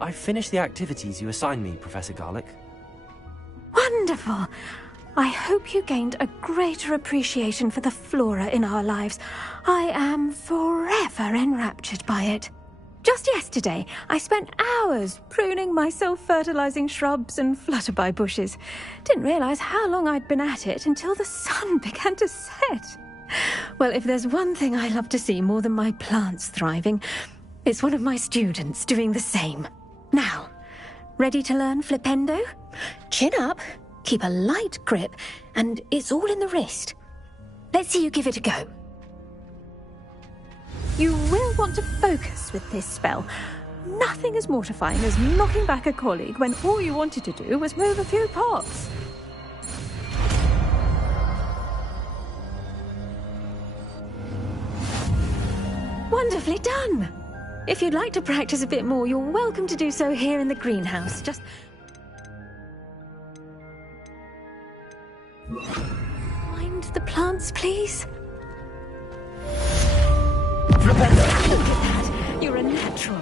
I finished the activities you assigned me, Professor Garlick. Wonderful! I hope you gained a greater appreciation for the flora in our lives. I am forever enraptured by it. Just yesterday, I spent hours pruning my self-fertilizing shrubs and flutterby bushes. Didn't realize how long I'd been at it until the sun began to set. Well, if there's one thing I love to see more than my plants thriving, it's one of my students doing the same. Now, ready to learn Flipendo? Chin up, keep a light grip, and it's all in the wrist. Let's see you give it a go. You will want to focus with this spell. Nothing as mortifying as knocking back a colleague when all you wanted to do was move a few pots. Wonderfully done! If you'd like to practice a bit more, you're welcome to do so here in the greenhouse. Just... mind the plants, please. Look at that! You're a natural.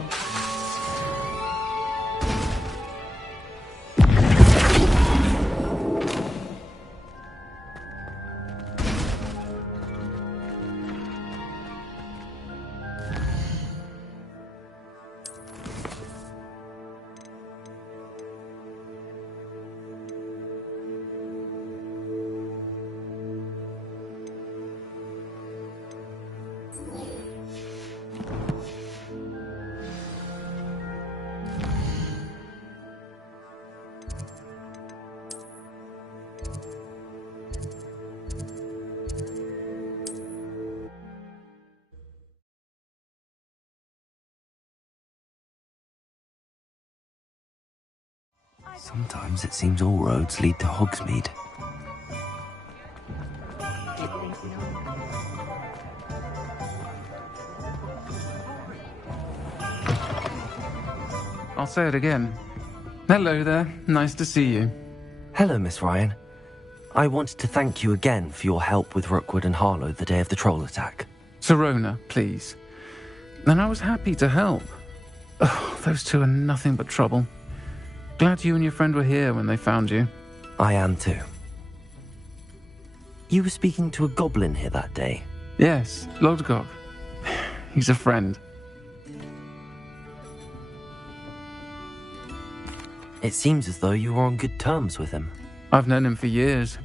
Sometimes it seems all roads lead to Hogsmeade. I'll say it again. Hello there, nice to see you. Hello, Miss Ryan. I wanted to thank you again for your help with Rookwood and Harlow the day of the troll attack. Sirona, please. And I was happy to help. Oh, those two are nothing but trouble. Glad you and your friend were here when they found you. I am too. You were speaking to a goblin here that day? Yes, Lodgok. He's a friend. It seems as though you were on good terms with him. I've known him for years.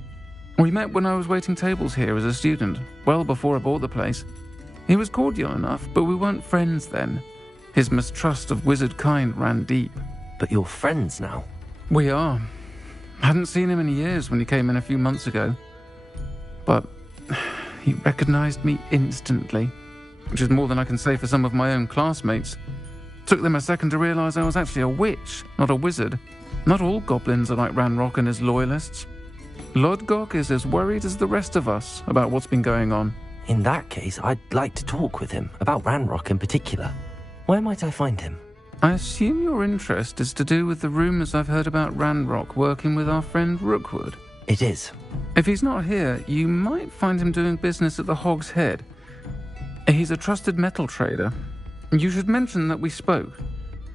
We met when I was waiting tables here as a student, well before I bought the place. He was cordial enough, but we weren't friends then. His mistrust of wizard kind ran deep. But you're friends now? We are. Hadn't seen him in years when he came in a few months ago. But he recognized me instantly, which is more than I can say for some of my own classmates. Took them a second to realize I was actually a witch, not a wizard. Not all goblins are like Ranrock and his loyalists. Lodgok is as worried as the rest of us about what's been going on. In that case, I'd like to talk with him, about Ranrock in particular. Where might I find him? I assume your interest is to do with the rumors I've heard about Ranrock working with our friend Rookwood. It is. If he's not here, you might find him doing business at the Hog's Head. He's a trusted metal trader. You should mention that we spoke.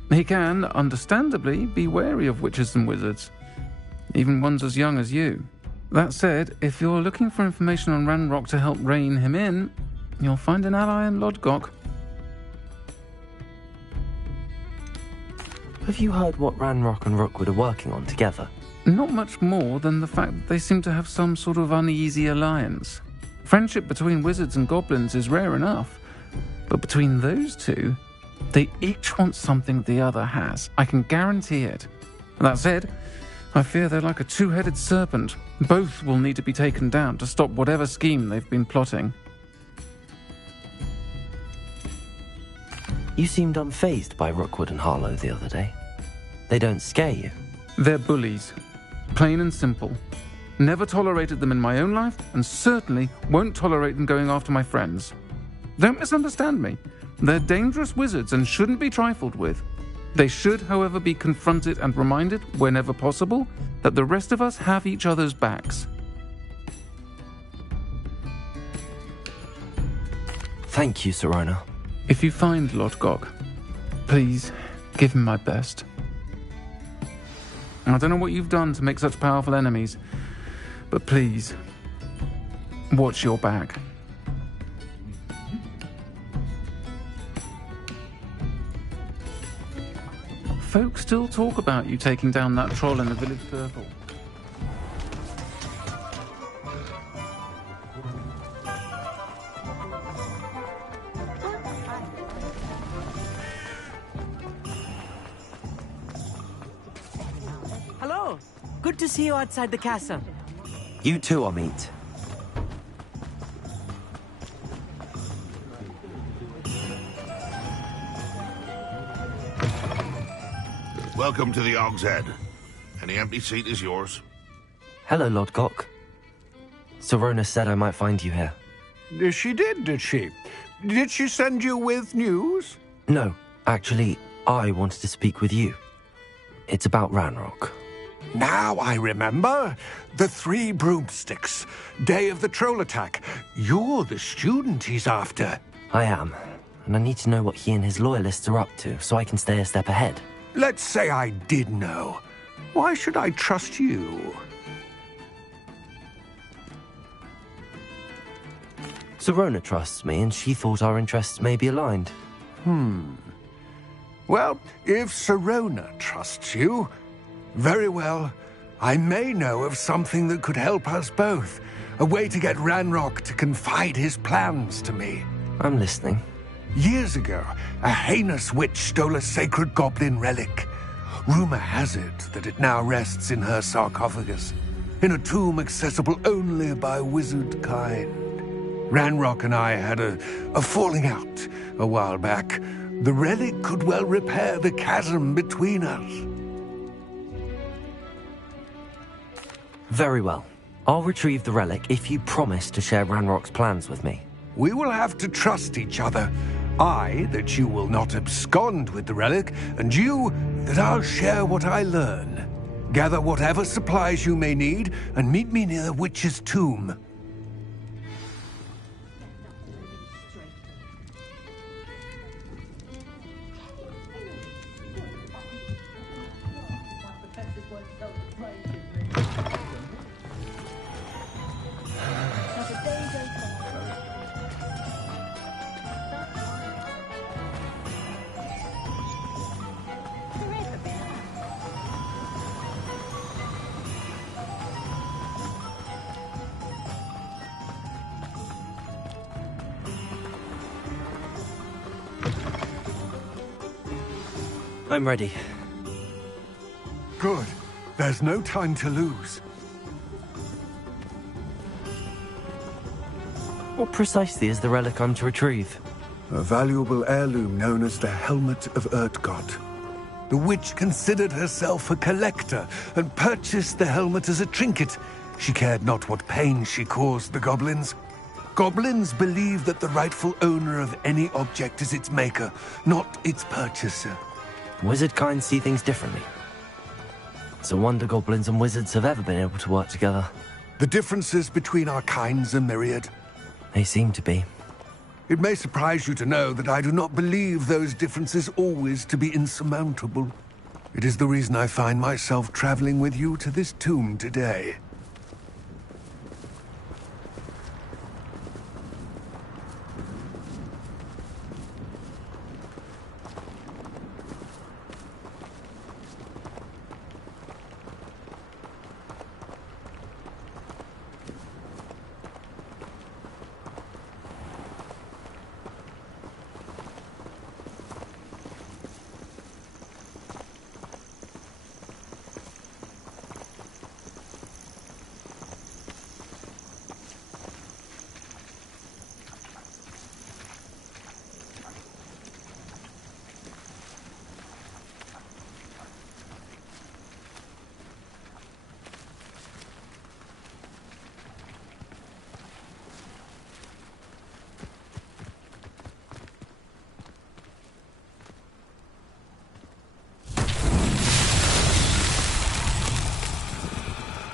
He can, understandably, be wary of witches and wizards, even ones as young as you. That said, if you're looking for information on Ranrock to help rein him in, you'll find an ally in Lodgok. Have you heard what Ranrock and Rookwood are working on together? Not much more than the fact that they seem to have some sort of uneasy alliance. Friendship between wizards and goblins is rare enough, but between those two, they each want something the other has. I can guarantee it. That said, I fear they're like a two-headed serpent. Both will need to be taken down to stop whatever scheme they've been plotting. You seemed unfazed by Rookwood and Harlow the other day. They don't scare you? They're bullies. Plain and simple. Never tolerated them in my own life, and certainly won't tolerate them going after my friends. Don't misunderstand me. They're dangerous wizards and shouldn't be trifled with. They should, however, be confronted and reminded, whenever possible, that the rest of us have each other's backs. Thank you, Sirona. If you find Lodgok, please give him my best. I don't know what you've done to make such powerful enemies, but please, watch your back. Folk still talk about you taking down that troll in the village circle. Hello! Good to see you outside the castle. You too, Amit. Welcome to the Og's Head. Any empty seat is yours. Hello, Lodgok. Sirona said I might find you here. She did she? Did she send you with news? No, actually, I wanted to speak with you. It's about Ranrock. Now I remember. The 3 broomsticks. Day of the troll attack. You're the student he's after. I am, and I need to know what he and his loyalists are up to so I can stay a step ahead. Let's say I did know. Why should I trust you? Sirona trusts me, and she thought our interests may be aligned. Well, if Sirona trusts you, very well. I may know of something that could help us both. A way to get Ranrock to confide his plans to me. I'm listening. Years ago, a heinous witch stole a sacred goblin relic. Rumor has it that it now rests in her sarcophagus, in a tomb accessible only by wizard kind. Ranrock and I had a falling out a while back. The relic could well repair the chasm between us. Very well. I'll retrieve the relic if you promise to share Ranrock's plans with me. We will have to trust each other. I, that you will not abscond with the relic, and you, that I'll share what I learn. Gather whatever supplies you may need, and meet me near the witch's tomb. I'm ready. Good. There's no time to lose. What precisely is the relic I'm to retrieve? A valuable heirloom known as the Helmet of Urtkot. The witch considered herself a collector and purchased the helmet as a trinket. She cared not what pain she caused the goblins. Goblins believe that the rightful owner of any object is its maker, not its purchaser. Wizard kind see things differently. It's a wonder goblins and wizards have ever been able to work together. The differences between our kinds are myriad. They seem to be. It may surprise you to know that I do not believe those differences always to be insurmountable. It is the reason I find myself traveling with you to this tomb today.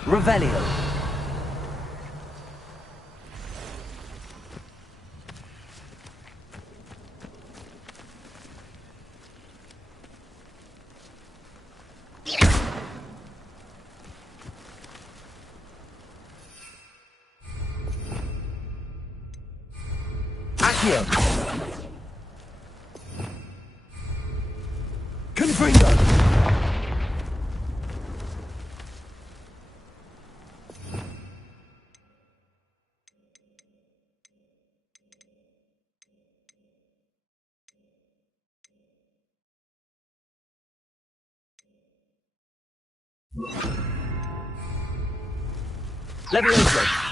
Revelio. Accio! Confringo! Levioso!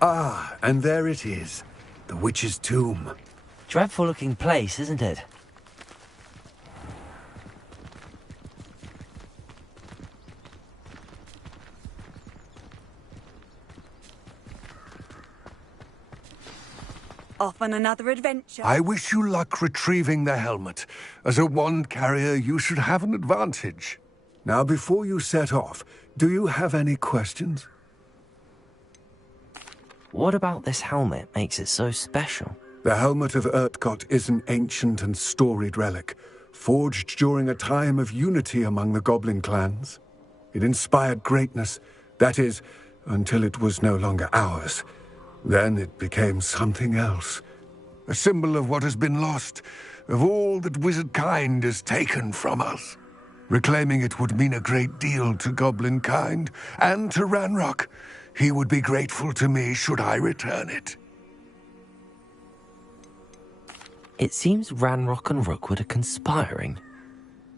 Ah, and there it is. The witch's tomb. Dreadful looking place, isn't it? Off on another adventure. I wish you luck retrieving the helmet. As a wand carrier, you should have an advantage. Now, before you set off, do you have any questions? What about this helmet makes it so special? The Helmet of Urtkot is an ancient and storied relic, forged during a time of unity among the goblin clans. It inspired greatness, that is, until it was no longer ours. Then it became something else. A symbol of what has been lost, of all that wizard kind has taken from us. Reclaiming it would mean a great deal to goblin kind, and to Ranrock. He would be grateful to me should I return it. It seems Ranrock and Rookwood are conspiring.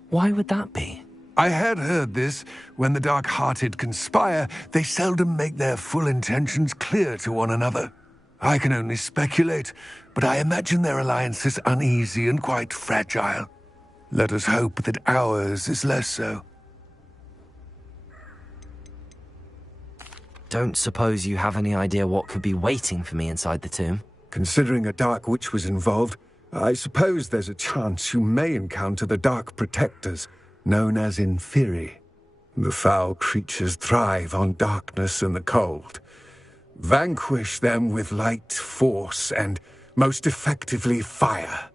Why would that be? I had heard this. When the dark-hearted conspire, they seldom make their full intentions clear to one another. I can only speculate, but I imagine their alliance is uneasy and quite fragile. Let us hope that ours is less so. Don't suppose you have any idea what could be waiting for me inside the tomb? Considering a dark witch was involved, I suppose there's a chance you may encounter the Dark Protectors, known as Inferi. The foul creatures thrive on darkness and the cold. Vanquish them with light, force, and, most effectively, fire.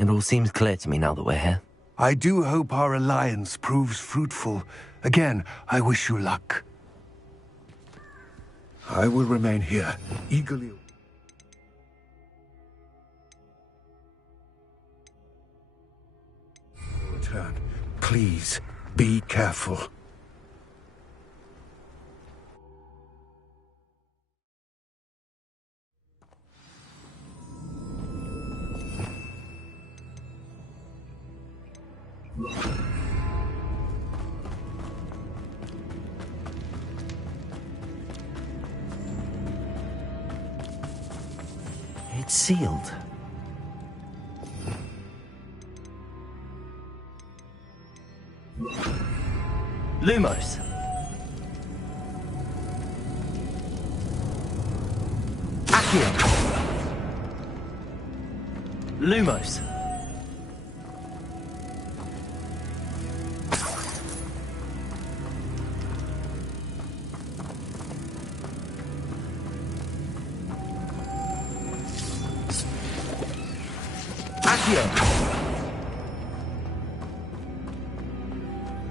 It all seems clear to me now that we're here. I do hope our alliance proves fruitful. Again, I wish you luck. I will remain here, eagerly... Return. Please, be careful. It's sealed. Lumos. Accio. Lumos.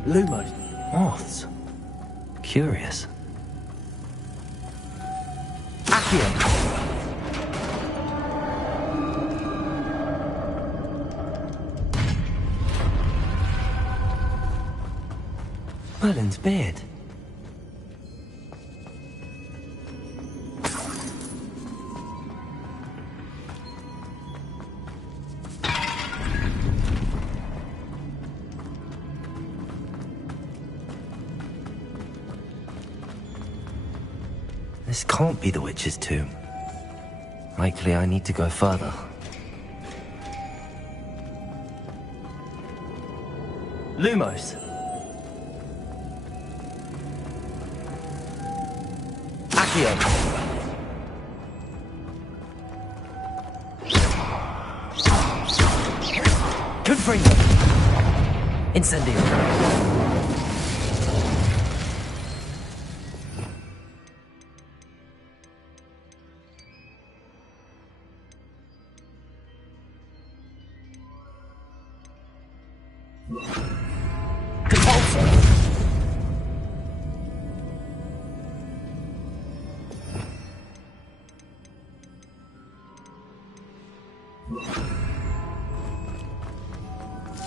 Lumos. Moths. Curious. Merlin's beard. This can't be the witch's tomb. Likely I need to go further. Lumos. Accio. Confringo. Incendio.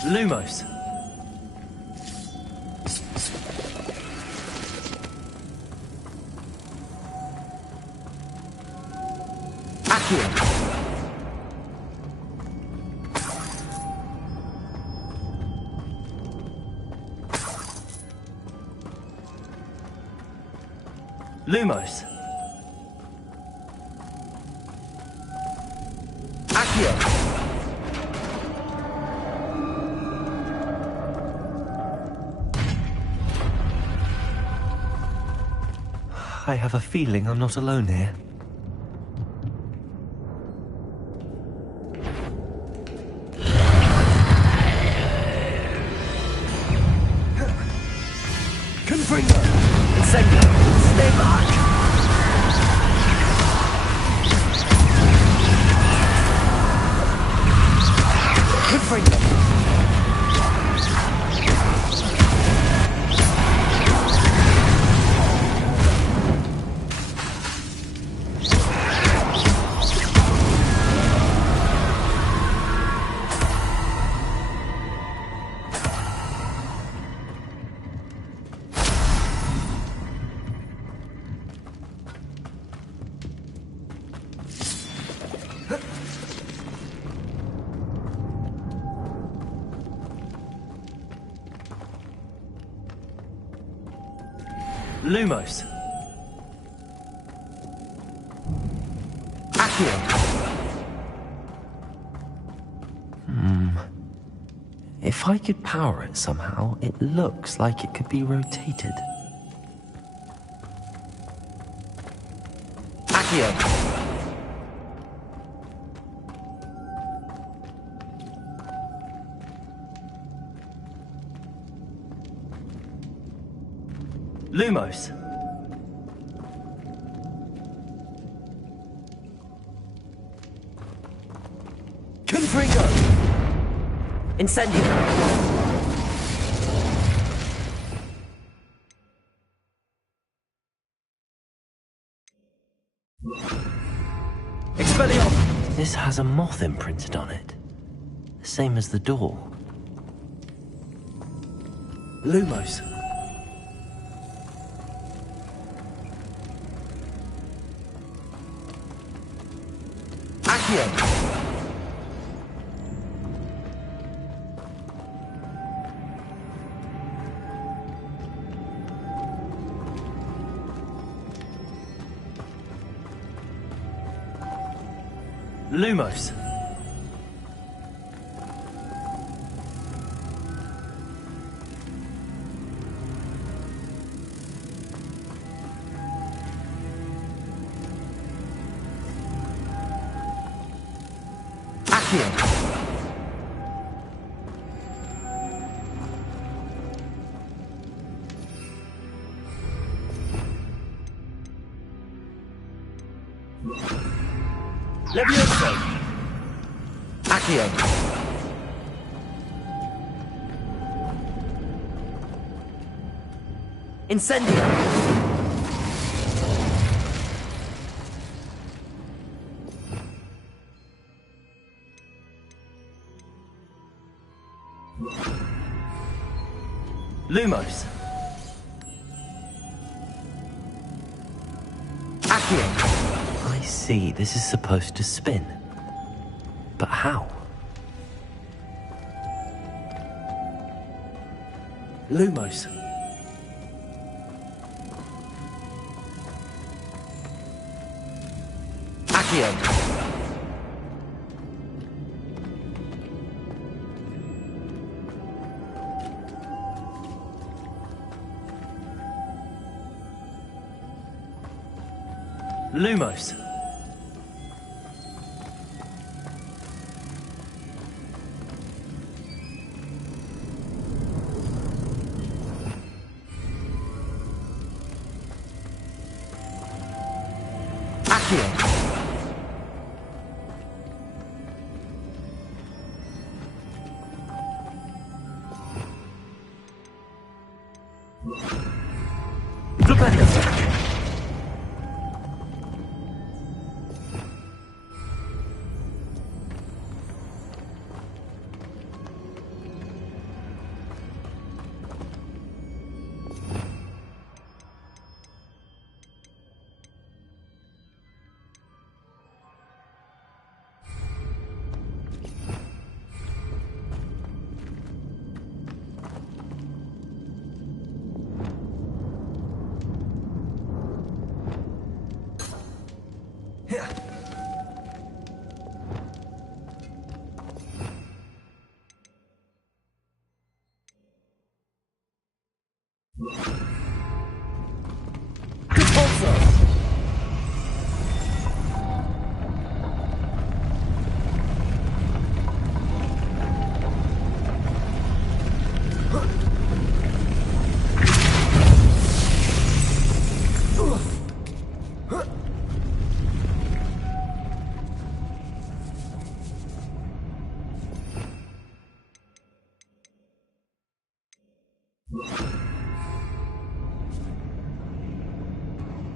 Lumos. Accio. Lumos. Accio. I have a feeling I'm not alone here. Confringo! Incendio! Stay back! Confringo! Lumos. Accio. If I could power it somehow, it looks like it could be rotated. Accio. Lumos. Confringo. Incendio. Expelliarmus. This has a moth imprinted on it. The same as the door. Lumos. Accio. Lumos. Accio. Levioso. Accio. Incendio. Lumos. I see, this is supposed to spin. But how? Lumos. Lumos. Flipendo.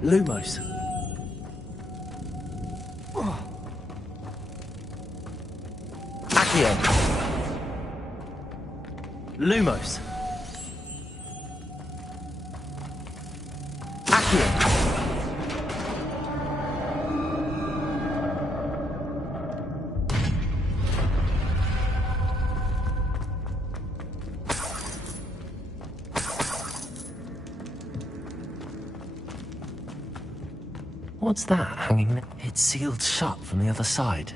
Lumos. Accio. Lumos. Accio. What's that hanging there? It's sealed shut from the other side.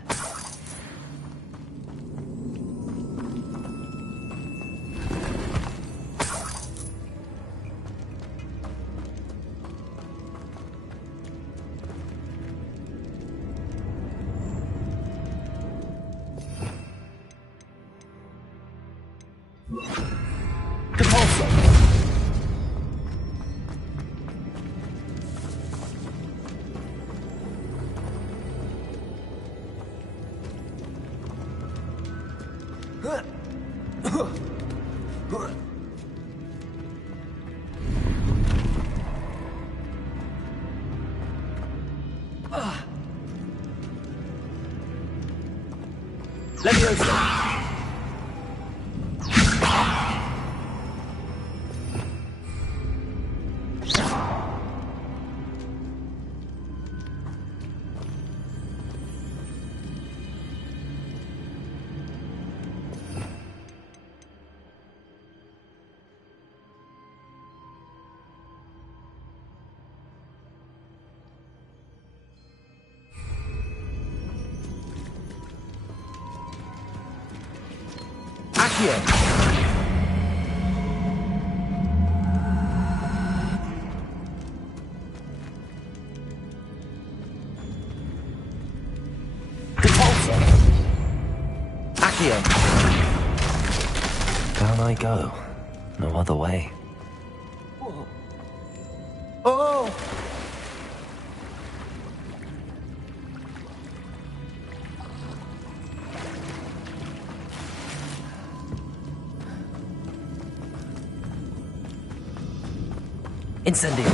Down I go. No other way. Oh! Incendio.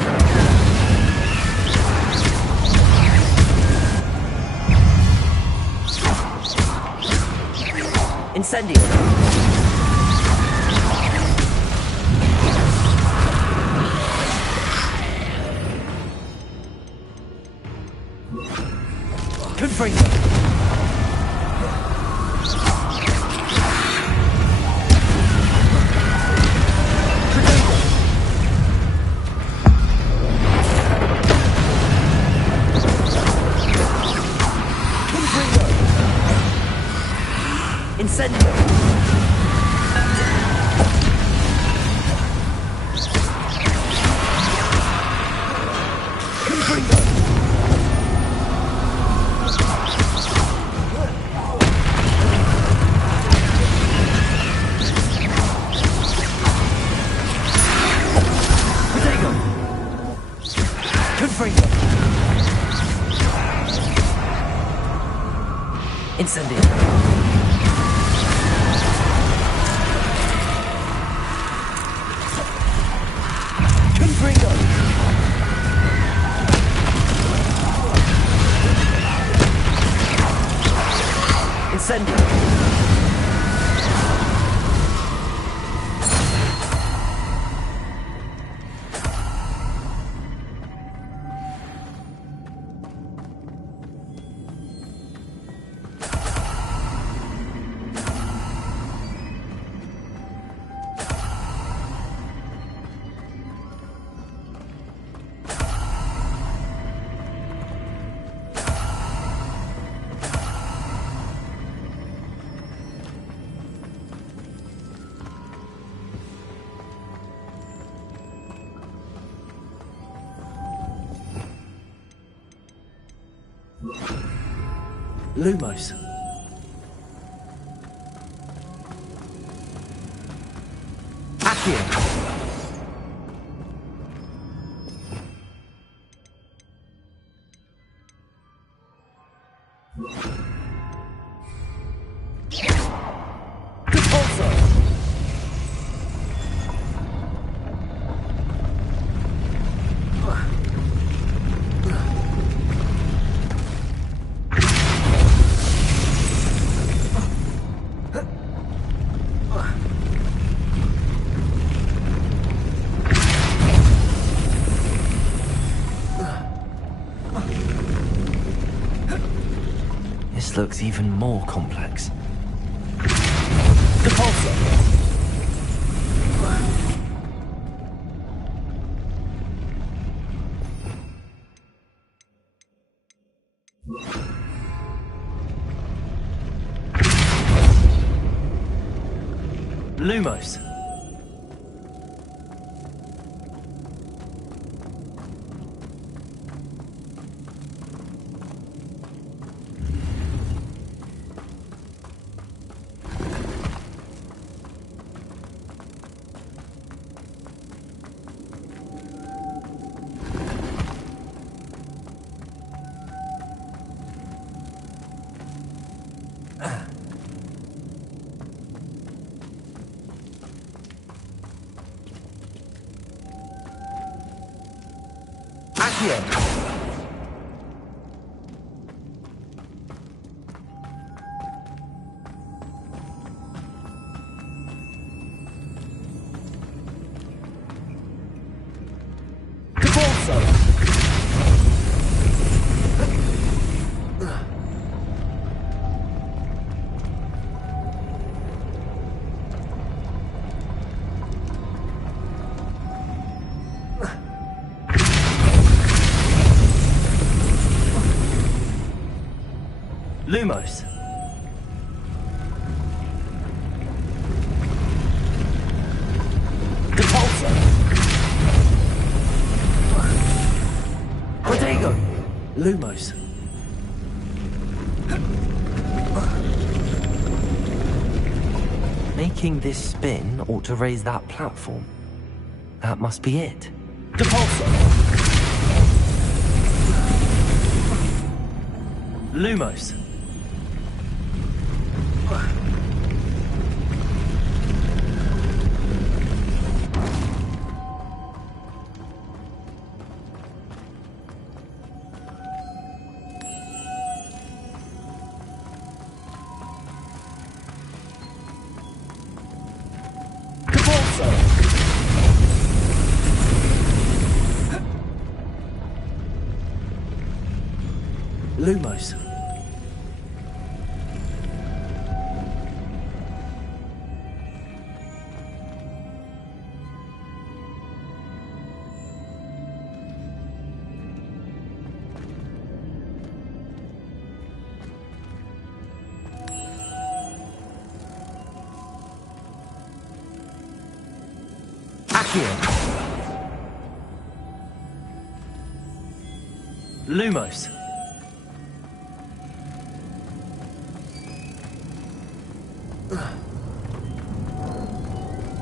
Incendio. Incendio! Incendio! Confringo! Incendio! Lumos. Accio. Repulsor. This looks even more complex. Repulsor! Lumos. Accio. Lumos. Repulsor. Protego. Lumos. Making this spin ought to raise that platform. That must be it. Repulsor. Lumos. Lumos. Accio. Lumos.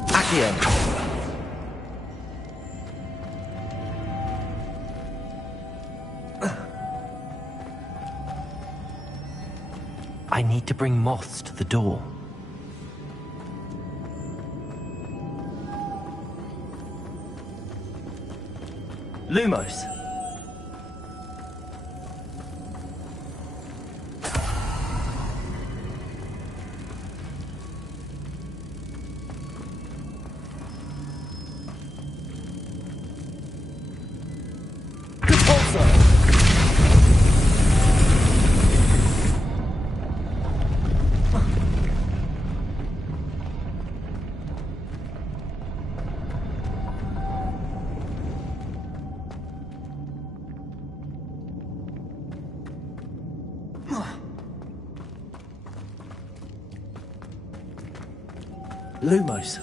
Accio. I need to bring moths to the door. Lumos. Lumos.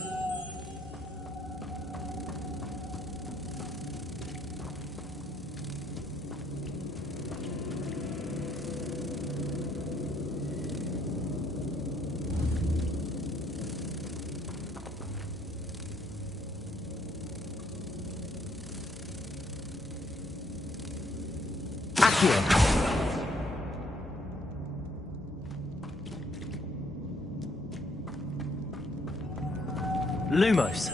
Accio. Lumos.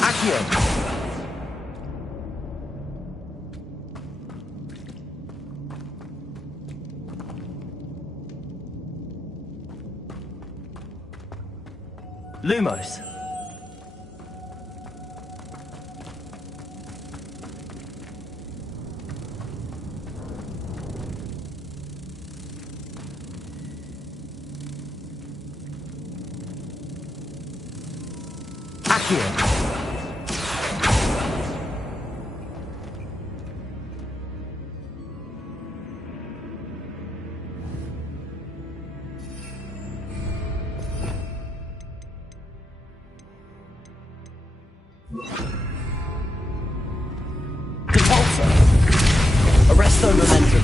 Accio. Lumos. Accio. Arresto momentum.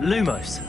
Lumos.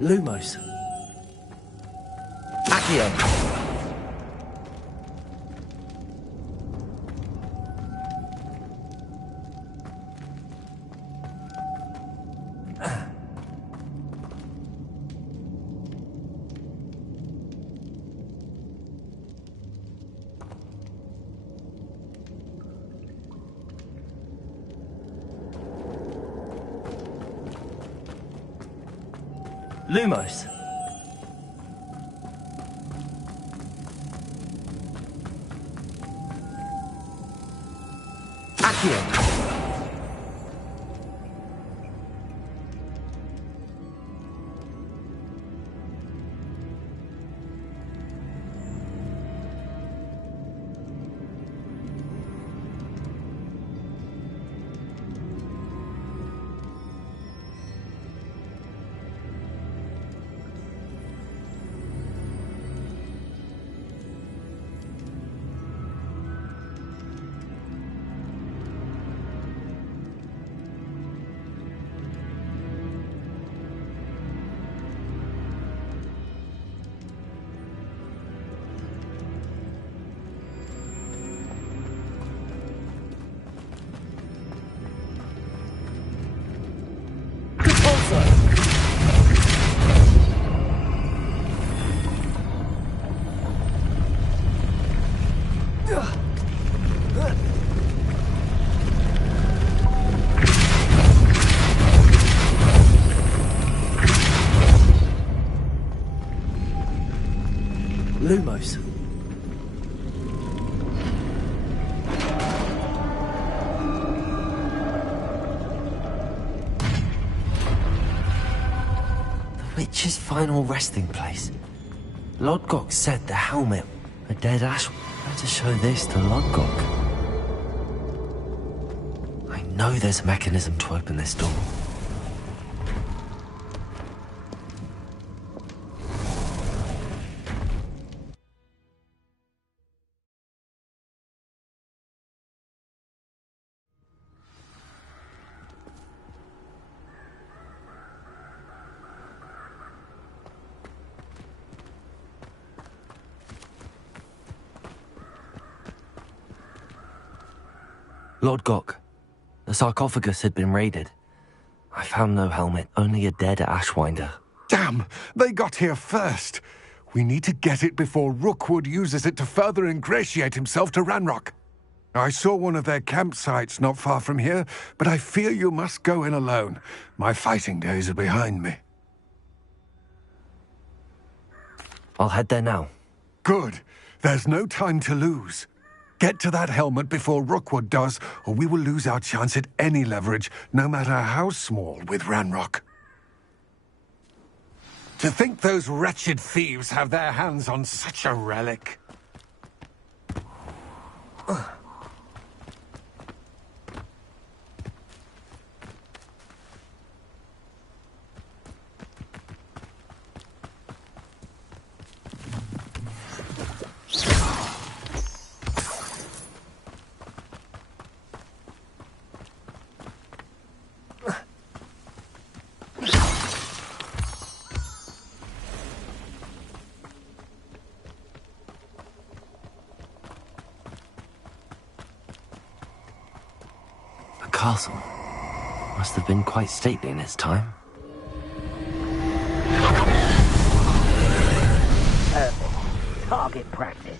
Lumos. Accio. Lumos. Accio. Lumos. The witch's final resting place. Lodgok said the helmet, a dead ash. Better show this to Lodgok. I know there's a mechanism to open this door. Lodgok. The sarcophagus had been raided. I found no helmet, only a dead ashwinder. Damn! They got here first. We need to get it before Rookwood uses it to further ingratiate himself to Ranrock. I saw one of their campsites not far from here, but I fear you must go in alone. My fighting days are behind me. I'll head there now. Good. There's no time to lose. Get to that helmet before Rookwood does, or we will lose our chance at any leverage, no matter how small, with Ranrock. To think those wretched thieves have their hands on such a relic. Castle must have been quite stately in its time. Perfect. Target practice.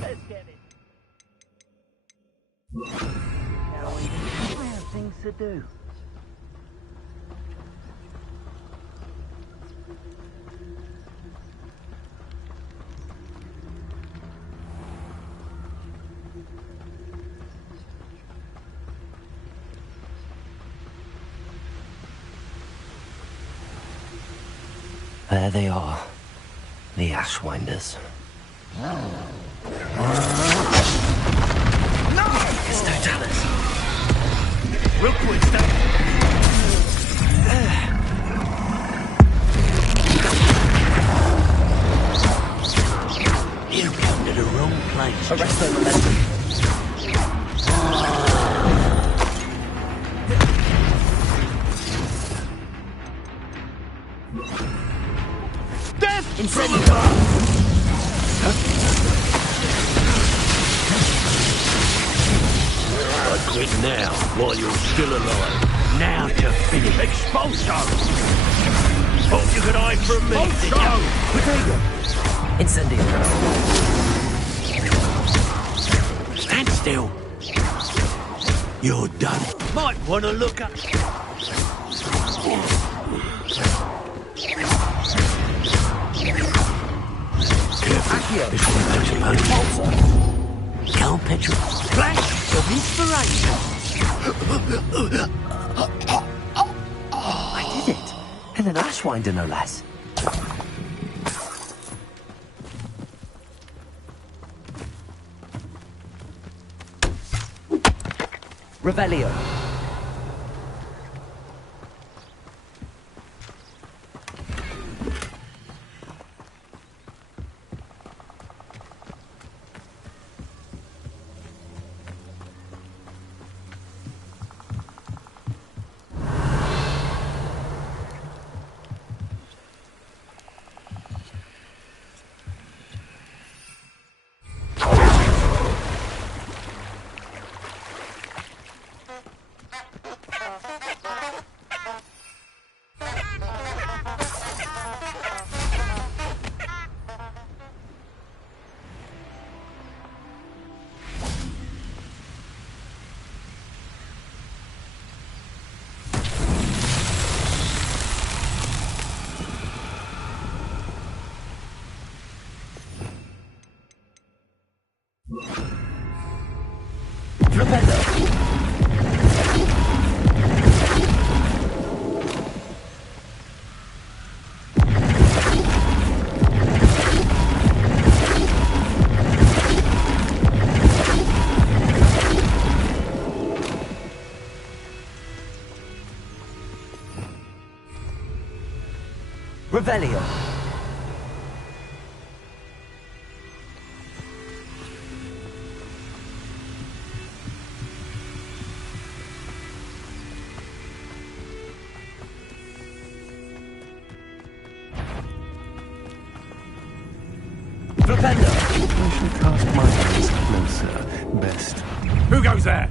Let's get it. Now we have things to do. There they are, the Ashwinders. No! It's Totalis. Rookwood, stop! it now, while you're still alive. Now to finish. Expulso! Thought you could hide from me, did you? Incendio. Stand still. You're done. Might want to look up. Careful. This one takes a punch. Can't picture it. Flash of inspiration. I did it. And an Ashwinder, no less. Revelio. Revelio. Flipendo. I should cast my eyes closer, best. Who goes there?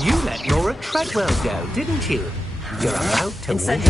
You let Laura Treadwell go, didn't you? You're about to win.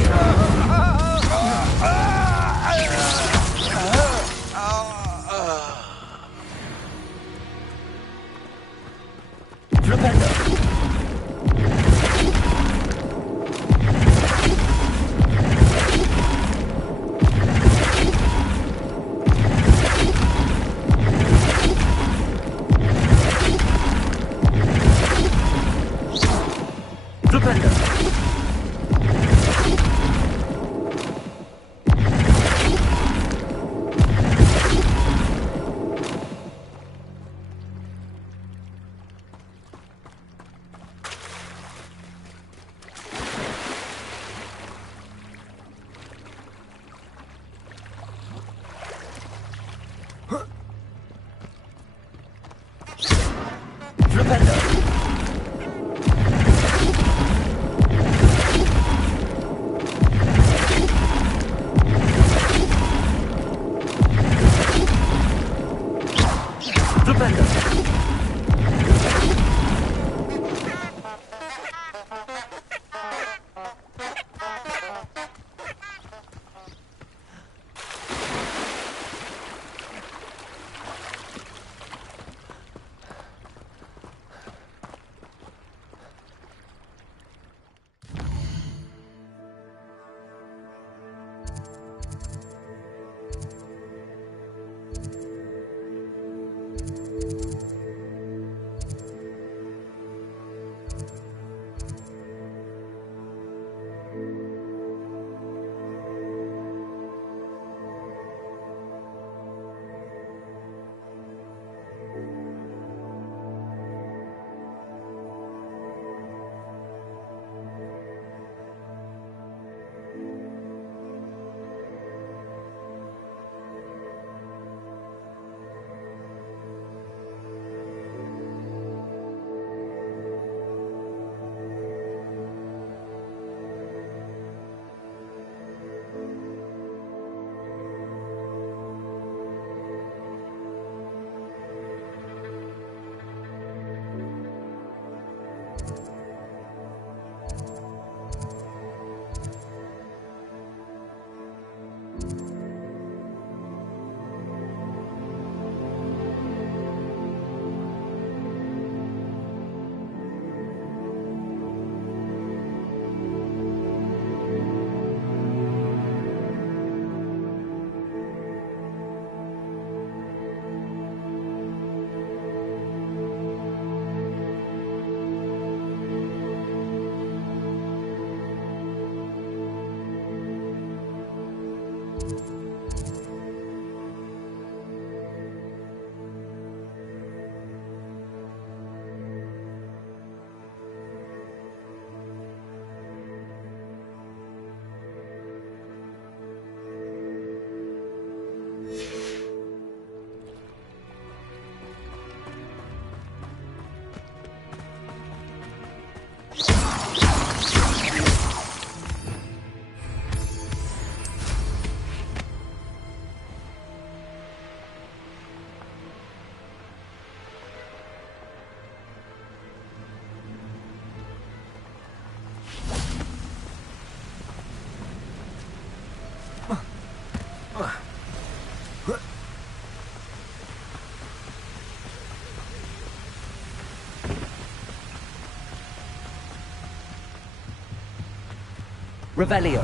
Revelio.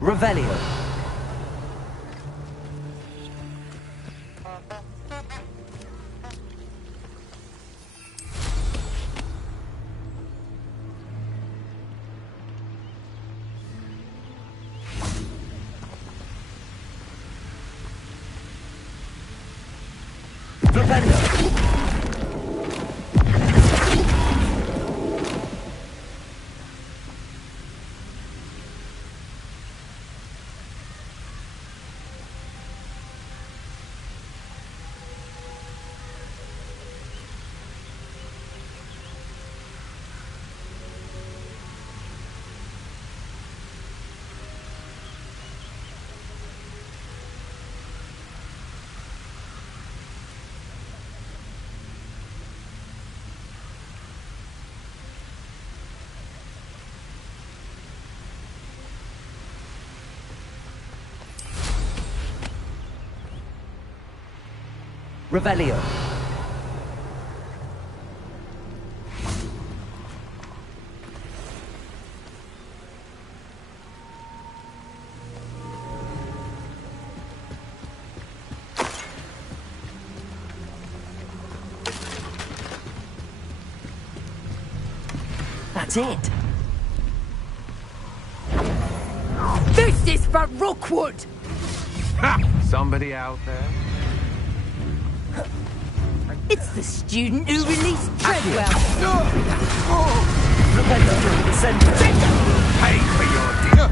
Revelio. Flipendo. Revelio. That's it. This is for Rookwood! Ha! Somebody out there? It's the student who released Treadwell. Flipendo. Center. Pay for your dear.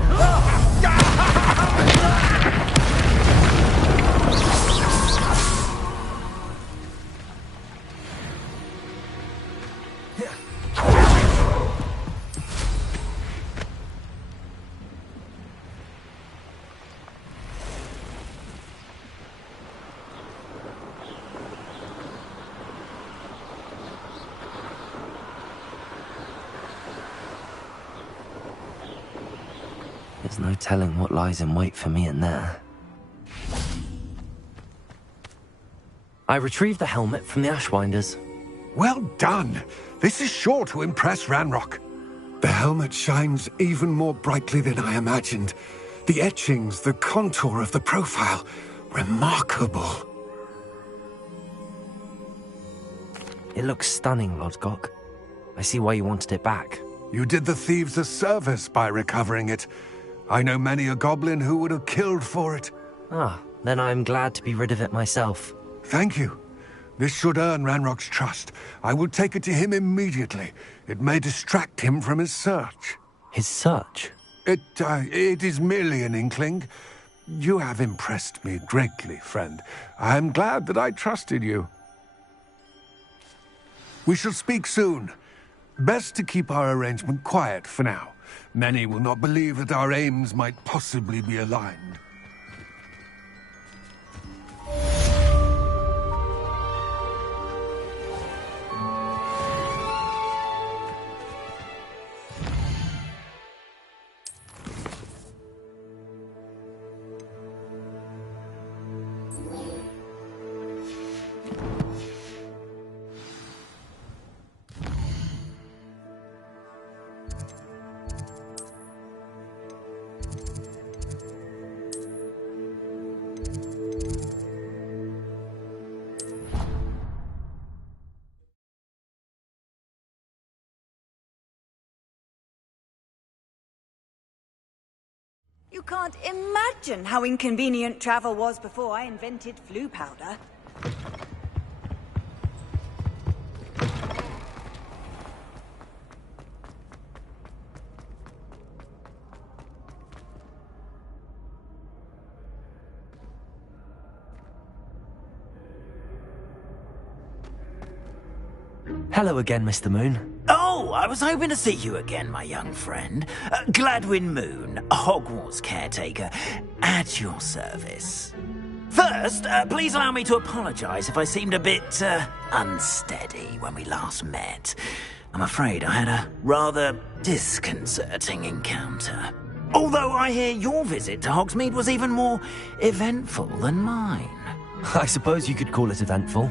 There's no telling what lies in wait for me in there. I retrieved the helmet from the Ashwinders. Well done. This is sure to impress Ranrock. The helmet shines even more brightly than I imagined. The etchings, the contour of the profile, remarkable. It looks stunning, Lodgok. I see why you wanted it back. You did the thieves a service by recovering it. I know many a goblin who would have killed for it. Ah, then I'm glad to be rid of it myself. Thank you. This should earn Ranrock's trust. I will take it to him immediately. It may distract him from his search. His search? It is merely an inkling. You have impressed me greatly, friend. I am glad that I trusted you. We shall speak soon. Best to keep our arrangement quiet for now. Many will not believe that our aims might possibly be aligned. You can't imagine how inconvenient travel was before I invented flu powder. Hello again, Mr. Moon. Oh, I was hoping to see you again, my young friend. Gladwin Moon, Hogwarts Caretaker, at your service. First, please allow me to apologise if I seemed a bit, unsteady when we last met. I'm afraid I had a rather disconcerting encounter. Although I hear your visit to Hogsmeade was even more eventful than mine. I suppose you could call it eventful.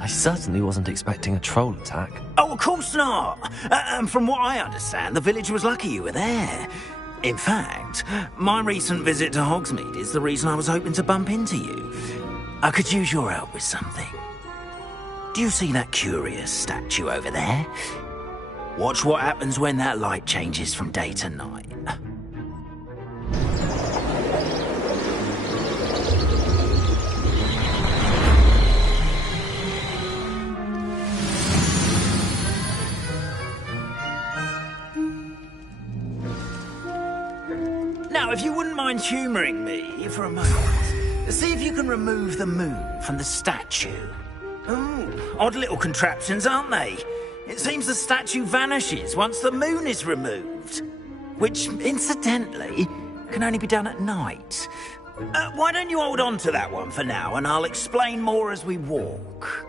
I certainly wasn't expecting a troll attack. Oh, of course not. And from what I understand, the village was lucky you were there. In fact, my recent visit to Hogsmeade is the reason I was hoping to bump into you. I could use your help with something. Do you see that curious statue over there? Watch what happens when that light changes from day to night. Now, if you wouldn't mind humouring me for a moment, see if you can remove the moon from the statue. Ooh, odd little contraptions, aren't they? It seems the statue vanishes once the moon is removed. Which, incidentally, can only be done at night. Why don't you hold on to that one for now, and I'll explain more as we walk.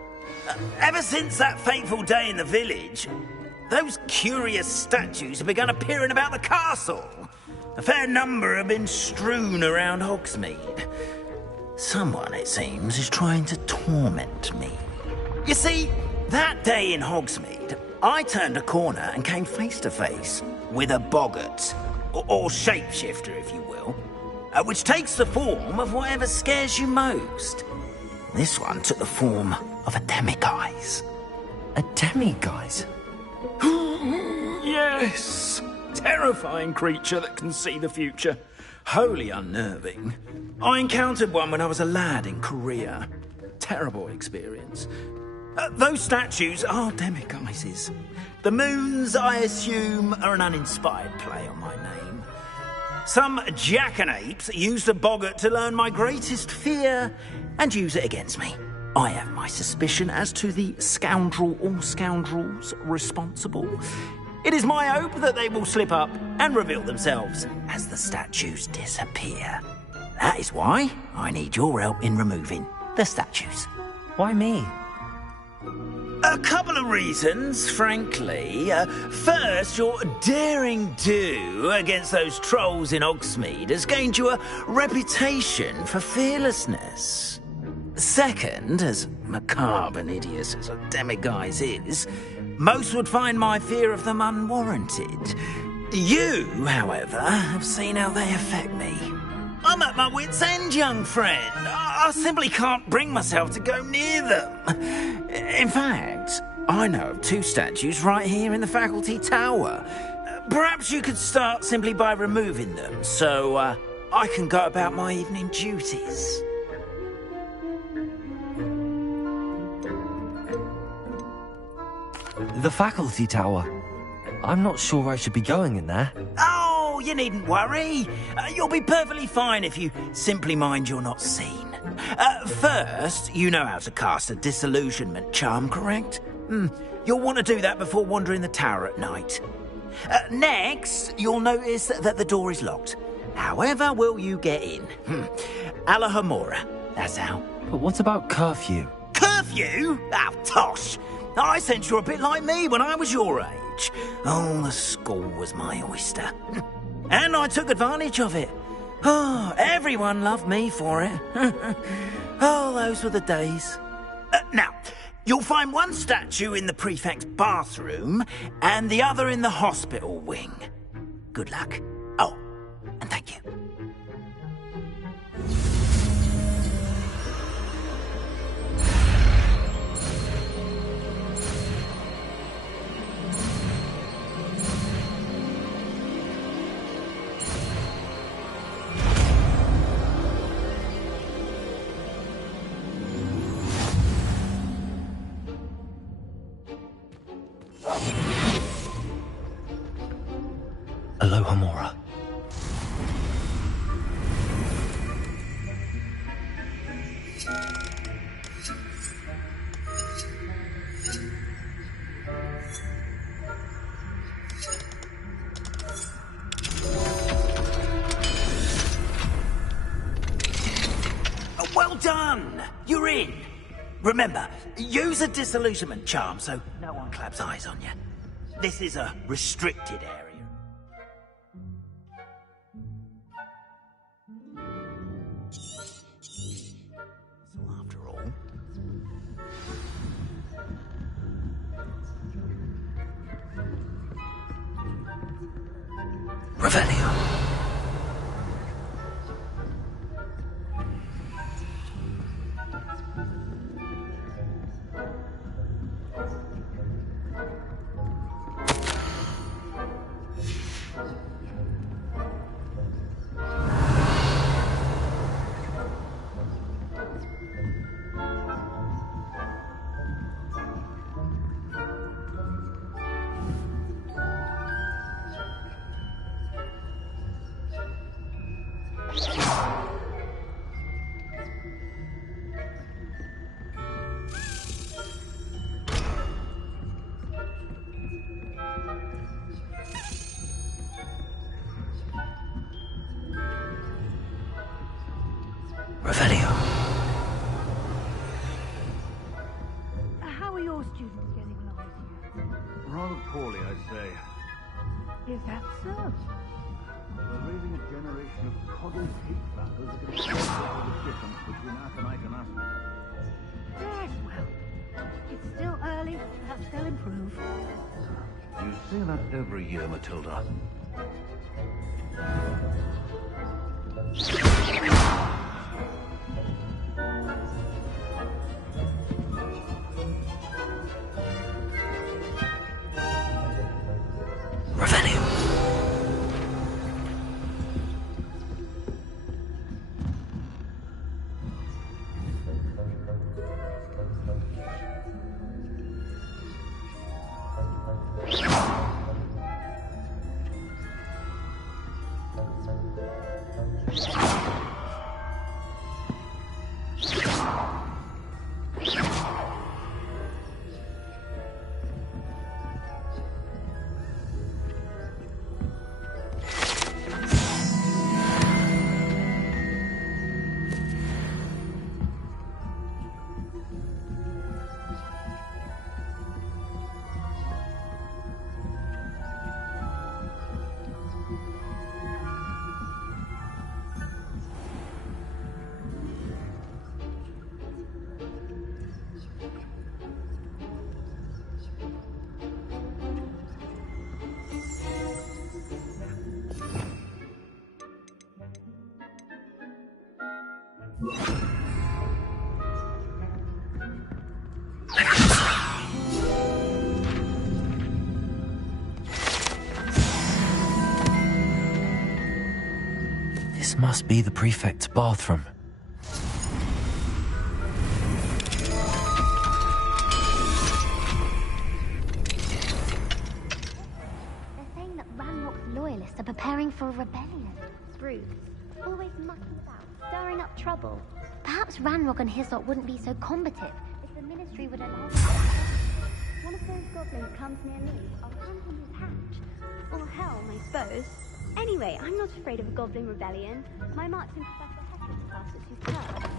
Ever since that fateful day in the village, those curious statues have begun appearing about the castle. A fair number have been strewn around Hogsmeade. Someone, it seems, is trying to torment me. You see, that day in Hogsmeade, I turned a corner and came face to face with a boggart, or shapeshifter, if you will, which takes the form of whatever scares you most. This one took the form of a demiguise. A demiguise? Yes! Terrifying creature that can see the future. Wholly unnerving. I encountered one when I was a lad in Korea. Terrible experience. Those statues are demiguises. The moons, I assume, are an uninspired play on my name. Some jackanapes used a boggart to learn my greatest fear and use it against me. I have my suspicion as to the scoundrel or scoundrels responsible. It is my hope that they will slip up and reveal themselves as the statues disappear. That is why I need your help in removing the statues. Why me? A couple of reasons, frankly. First, your daring do against those trolls in Hogsmeade has gained you a reputation for fearlessness. Second, as macabre and hideous as a demiguise is, most would find my fear of them unwarranted. You, however, have seen how they affect me. I'm at my wit's end, young friend. I simply can't bring myself to go near them. In fact, I know of two statues right here in the faculty tower. Perhaps you could start simply by removing them, so I can go about my evening duties. The faculty tower. I'm not sure I should be going in there. Oh, you needn't worry. You'll be perfectly fine if you simply mind you're not seen. First, you know how to cast a disillusionment charm, correct? You'll want to do that before wandering the tower at night. Next, you'll notice that the door is locked. However will you get in? Alahomora, that's how. But what about curfew? Curfew? Oh, tosh! I sense you're a bit like me when I was your age. Oh, the school was my oyster. And I took advantage of it. Oh, everyone loved me for it. Oh, those were the days. Now, you'll find one statue in the prefect's bathroom and the other in the hospital wing. Good luck. Oh, and thank you. Alohomora. done! You're in! Remember, use a disillusionment charm so no one claps eyes on you. This is a restricted area. So after all... Revelio. Revelio. How are your students getting along this year? Rather poorly, I'd say. Is that so? We're raising a generation of coddled hate batters that can explain the difference between Aconite and Aspen. Yes, well, it's still early, perhaps they'll improve. You say that every year, Matilda. Revelio. This must be the prefect's bathroom. They're saying that Ranrock's loyalists are preparing for a rebellion. Brutes, always mucking about, stirring up trouble. Perhaps Ranrock and his lot wouldn't be so combative if the Ministry would allow them. One of those goblins comes near me, I'll hand him his hatch. Or Helm, I suppose. Anyway, I'm not afraid of a goblin rebellion. My marks in Professor Hector's class are superb.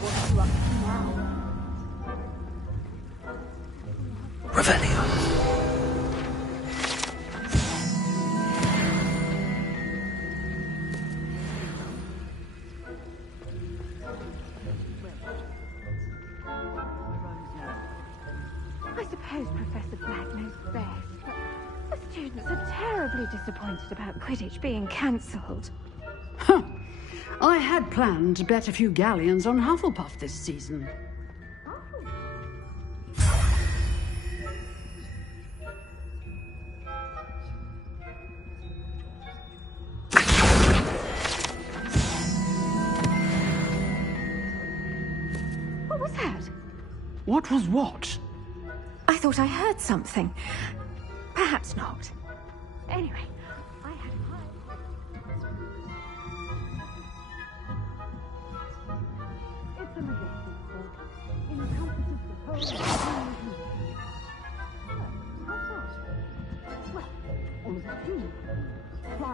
What are you up to now? Revelio. I suppose Professor Black knows best, but the students are terribly disappointed about Quidditch being cancelled. Huh. I had planned to bet a few galleons on Hufflepuff this season. What was that? What was what? I thought I heard something. Perhaps not. Anyway, I had high... It's a majestic thought. Encompasses the whole of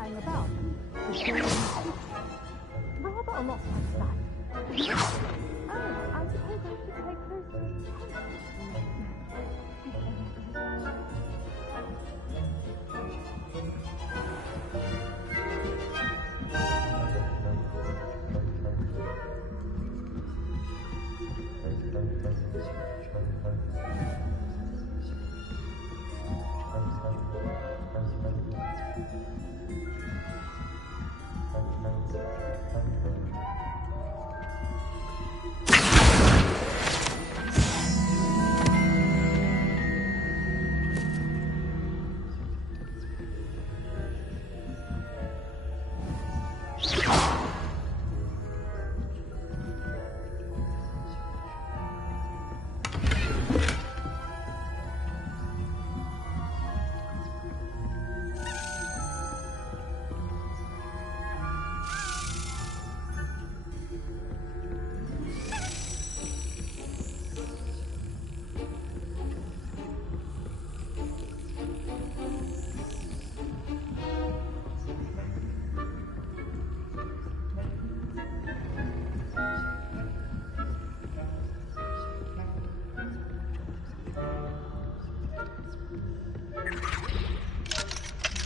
lying about. Rather a lot like that. Oh, I suppose I should take those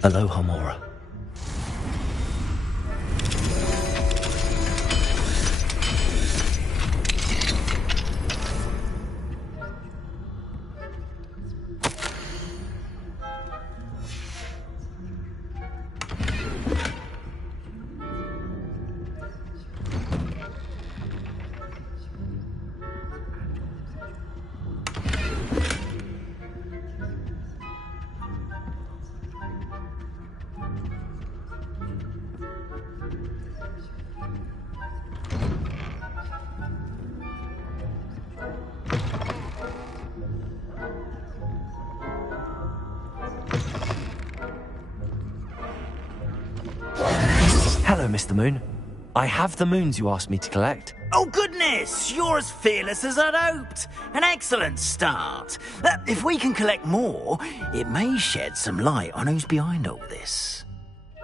Aloha, Mora. Hello, Mr. Moon. I have the moons you asked me to collect. Oh, goodness! You're as fearless as I'd hoped. An excellent start. If we can collect more, it may shed some light on who's behind all this.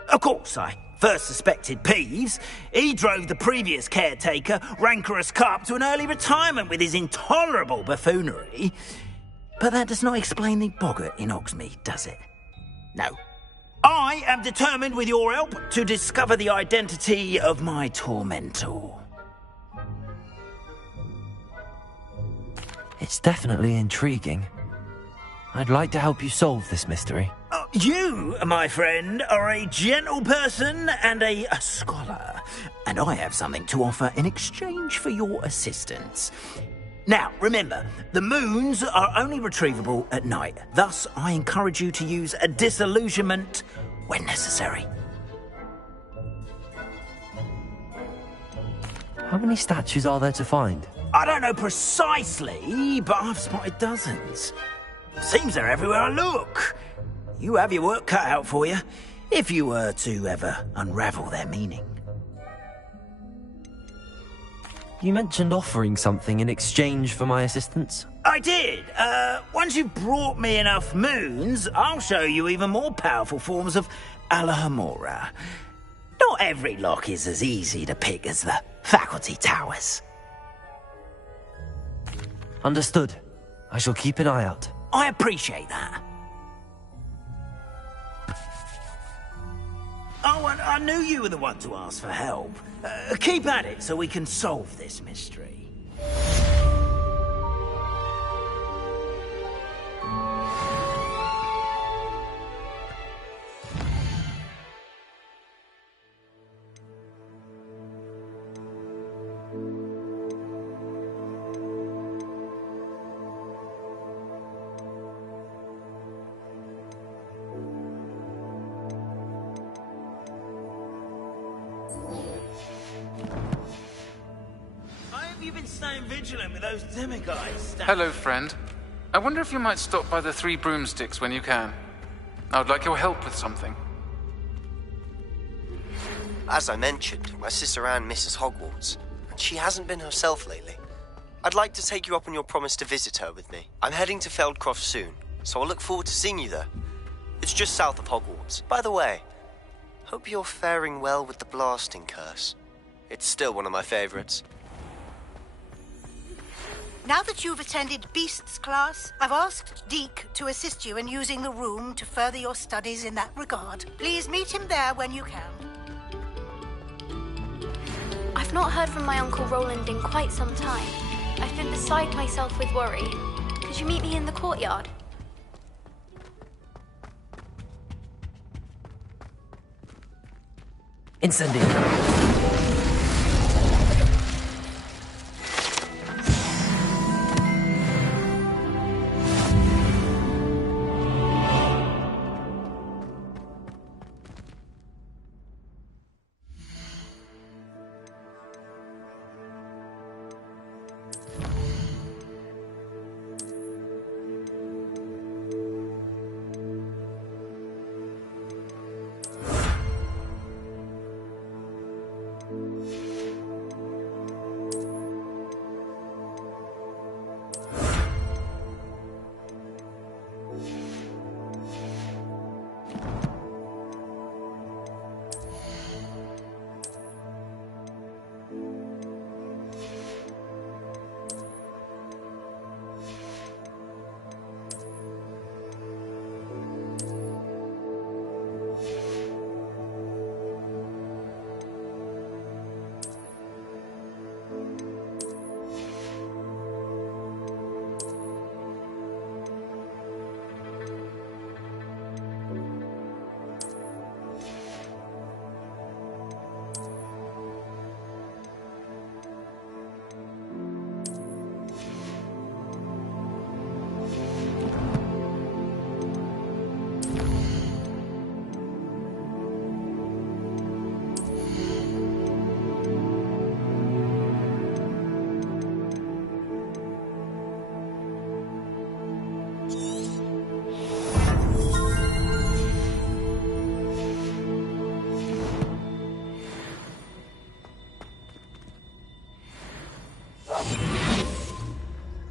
Of course, I first suspected Peeves. He drove the previous caretaker, rancorous carp, to an early retirement with his intolerable buffoonery. But that does not explain the boggart in Hogsmeade, does it? No. I am determined, with your help, to discover the identity of my tormentor. It's definitely intriguing. I'd like to help you solve this mystery. You, my friend, are a gentle person and a scholar, and I have something to offer in exchange for your assistance. Now, remember, the moons are only retrievable at night. Thus, I encourage you to use a disillusionment when necessary. How many statues are there to find? I don't know precisely, but I've spotted dozens. Seems they're everywhere I look. You have your work cut out for you, if you were to ever unravel their meaning. You mentioned offering something in exchange for my assistance? I did. Once you've brought me enough moons, I'll show you even more powerful forms of Alahamora. Not every lock is as easy to pick as the faculty towers. Understood. I shall keep an eye out. I appreciate that. Oh, and I knew you were the one to ask for help. Keep at it so we can solve this mystery. With those demigods. Hello, friend. I wonder if you might stop by the Three Broomsticks when you can. I would like your help with something. As I mentioned, my sister Anne misses Hogwarts, and she hasn't been herself lately. I'd like to take you up on your promise to visit her with me. I'm heading to Feldcroft soon, so I'll look forward to seeing you there. It's just south of Hogwarts. By the way, Hope you're faring well with the blasting curse. It's still one of my favorites. Now that you've attended Beasts class, I've asked Deke to assist you in using the room to further your studies in that regard. Please meet him there when you can. I've not heard from my Uncle Rowland in quite some time. I've been beside myself with worry. Could you meet me in the courtyard? Incendio.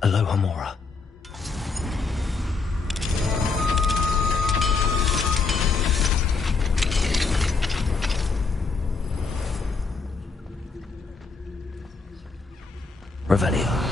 Aloha Mora. Revelio.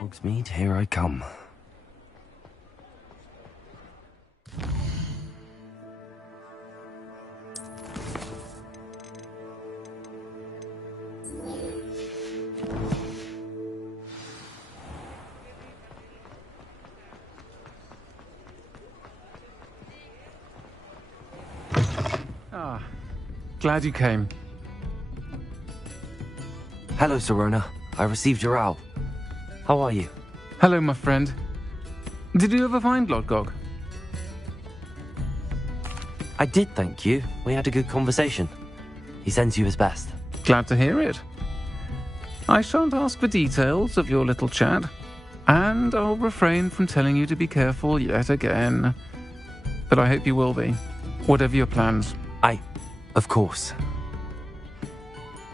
Hogsmeade, here I come. Ah, glad you came. Hello, Sirona. I received your owl. How are you? Hello, my friend. Did you ever find Lodgok? I did, thank you. We had a good conversation. He sends you his best. Glad to hear it. I shan't ask for details of your little chat, and I'll refrain from telling you to be careful yet again. But I hope you will be, whatever your plans. Of course.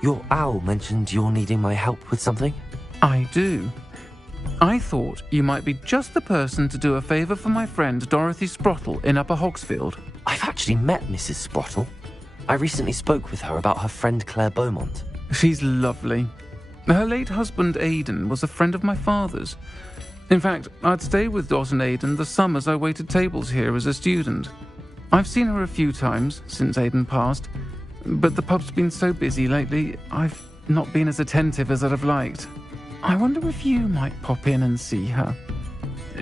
Your owl mentioned you're needing my help with something? I do. I thought you might be just the person to do a favour for my friend Dorothy Sprottle in Upper Hogsfield. I've actually met Mrs. Sprottle. I recently spoke with her about her friend Claire Beaumont. She's lovely. Her late husband Aidan was a friend of my father's. In fact, I'd stay with Dot and Aidan the summers I waited tables here as a student. I've seen her a few times since Aidan passed, but the pub's been so busy lately, I've not been as attentive as I'd have liked. I wonder if you might pop in and see her.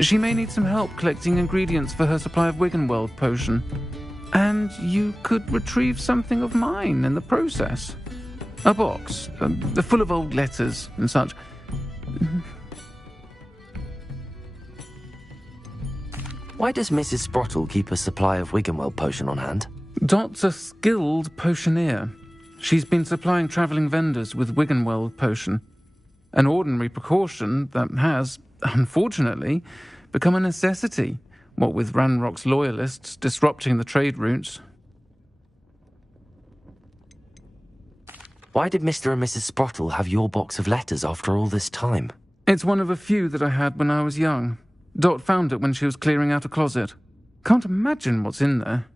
She may need some help collecting ingredients for her supply of Wiggenweld potion. And you could retrieve something of mine in the process. A box, full of old letters and such. Why does Mrs. Sprottle keep a supply of Wiggenweld potion on hand? Dot's a skilled potioneer. She's been supplying travelling vendors with Wiggenweld potion. An ordinary precaution that has, unfortunately, become a necessity, what with Ranrock's loyalists disrupting the trade routes. Why did Mr. and Mrs. Sprottle have your box of letters after all this time? It's one of a few that I had when I was young. Dot found it when she was clearing out a closet. Can't imagine what's in there.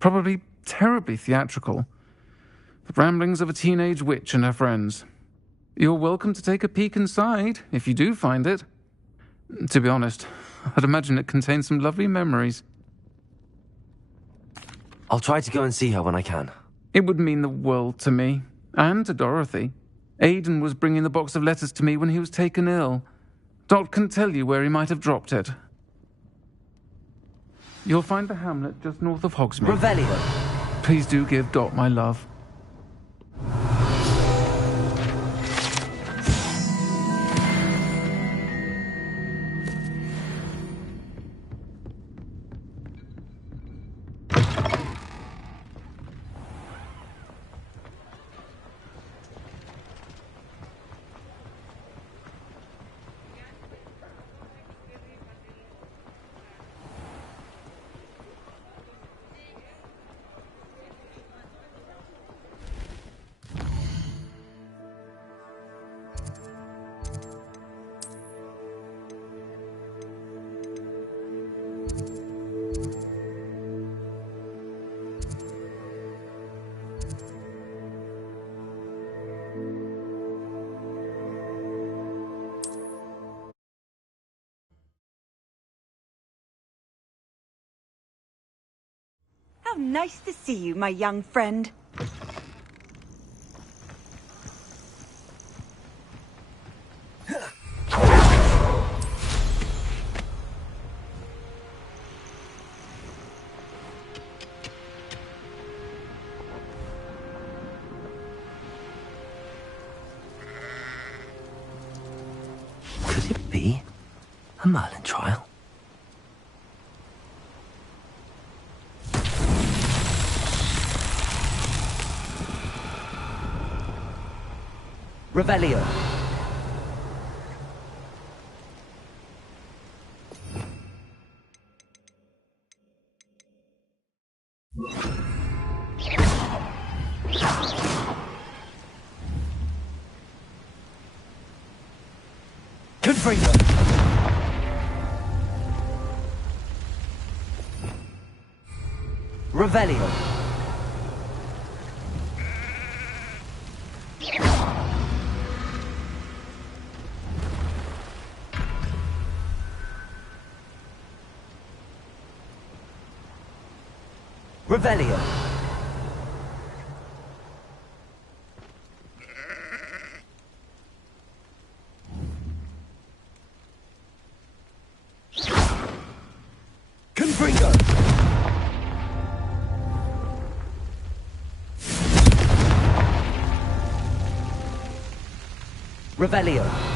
Probably terribly theatrical. The ramblings of a teenage witch and her friends. You're welcome to take a peek inside, if you do find it. To be honest, I'd imagine it contains some lovely memories. I'll try to go and see her when I can. It would mean the world to me, and to Dorothy. Aidan was bringing the box of letters to me when he was taken ill. Dot can tell you where he might have dropped it. You'll find the hamlet just north of Hogsmeade. Revelio. Please do give Dot my love. How nice to see you, my young friend. Could it be a Merlin trial? Revelio. Confringo. Revelio. Revelio. Confringo. Revelio.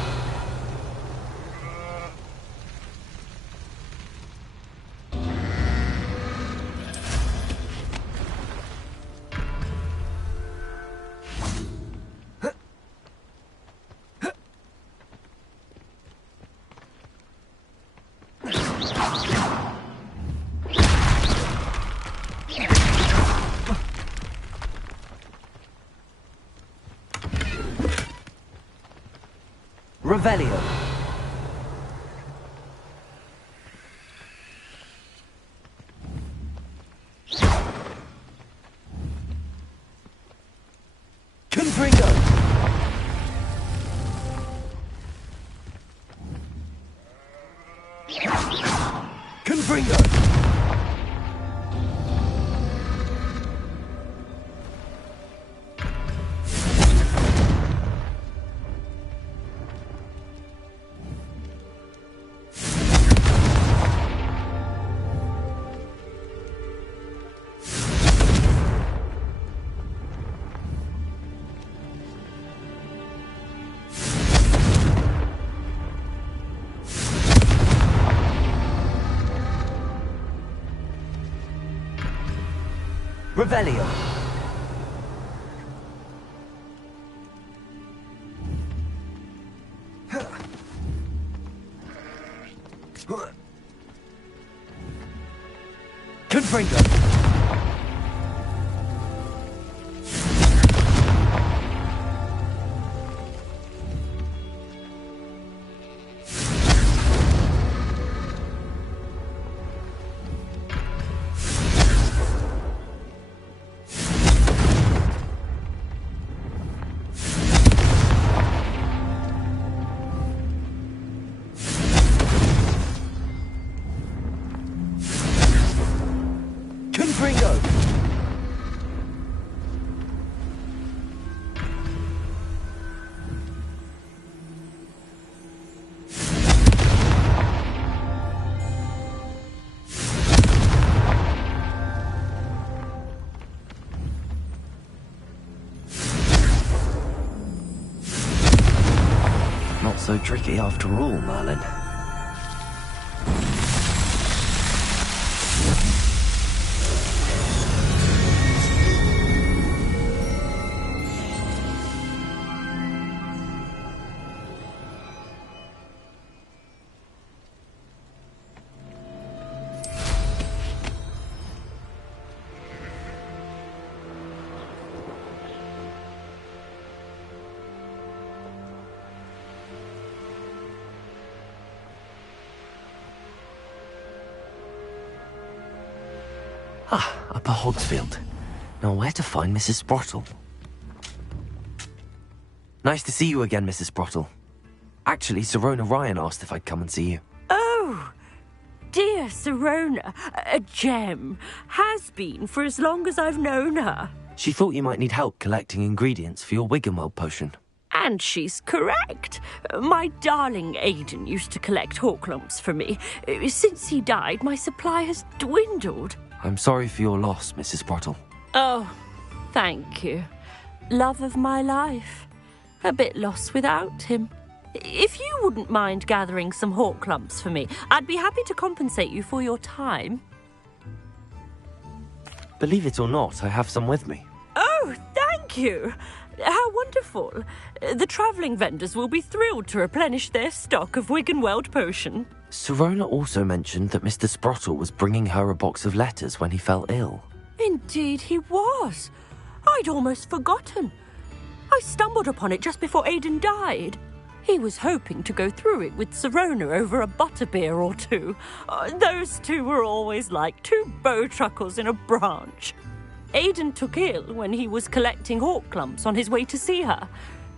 Revelio. Confringo. Confringo. Revelio. Confringo. Not so tricky after all, Merlin. Upper Hogsfield. Now where to find Mrs. Sprottle? Nice to see you again, Mrs. Sprottle. Actually, Sirona Ryan asked if I'd come and see you. Oh, dear Sirona, a gem. Has been for as long as I've known her. She thought you might need help collecting ingredients for your Wiggenweld potion. And she's correct. My darling Aidan used to collect hawklumps for me. Since he died, my supply has dwindled. I'm sorry for your loss, Mrs. Sprottle. Oh, thank you. Love of my life. A bit lost without him. If you wouldn't mind gathering some hawklumps for me, I'd be happy to compensate you for your time. Believe it or not, I have some with me. Oh, thank you. How wonderful. The travelling vendors will be thrilled to replenish their stock of Wiggenweld potion. Sirona also mentioned that Mr. Sprottle was bringing her a box of letters when he fell ill. Indeed he was. I'd almost forgotten. I stumbled upon it just before Aidan died. He was hoping to go through it with Sirona over a butterbeer or two. Those two were always like two bowtruckles in a branch. Aidan took ill when he was collecting hawklumps on his way to see her.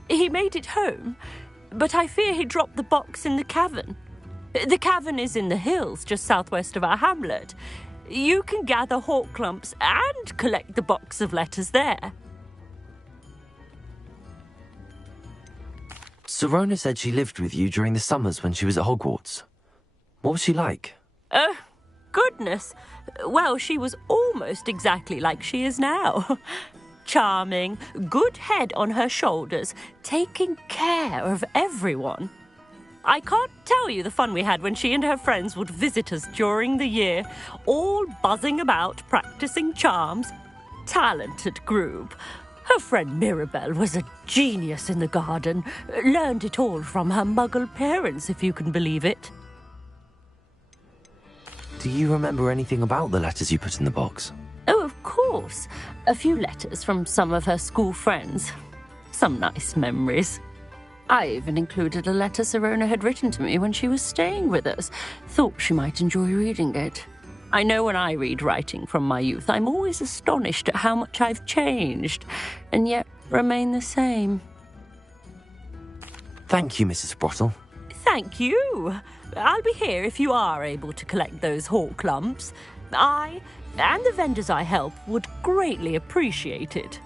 He made it home, but I fear he dropped the box in the cavern. The cavern is in the hills just southwest of our hamlet. You can gather hawklumps and collect the box of letters there. Sirona said she lived with you during the summers when she was at Hogwarts. What was she like? Goodness. Well, she was almost exactly like she is now. Charming, good head on her shoulders, taking care of everyone. I can't tell you the fun we had when she and her friends would visit us during the year, all buzzing about, practicing charms. Talented group. Her friend Mirabelle was a genius in the garden. Learned it all from her muggle parents, if you can believe it. Do you remember anything about the letters you put in the box? Oh, of course. A few letters from some of her school friends. Some nice memories. I even included a letter Sirona had written to me when she was staying with us. Thought she might enjoy reading it. I know when I read writing from my youth, I'm always astonished at how much I've changed, and yet remain the same. Thank you, Mrs. Sprottle. Thank you. I'll be here if you are able to collect those hawk lumps. I, and the vendors I help, would greatly appreciate it.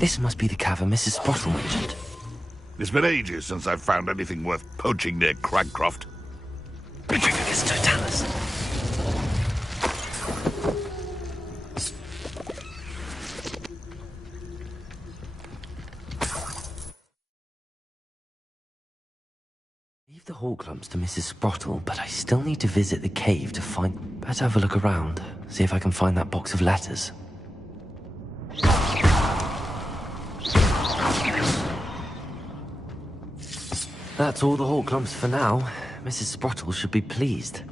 This must be the cavern Mrs. Sprottle mentioned. It's been ages since I've found anything worth poaching near Cragcroft. Leave the hawk lumps to Mrs. Sprottle, but I still need to visit the cave to find... Better have a look around, see if I can find that box of letters. That's all the hawk lumps for now. Mrs. Sprottle should be pleased.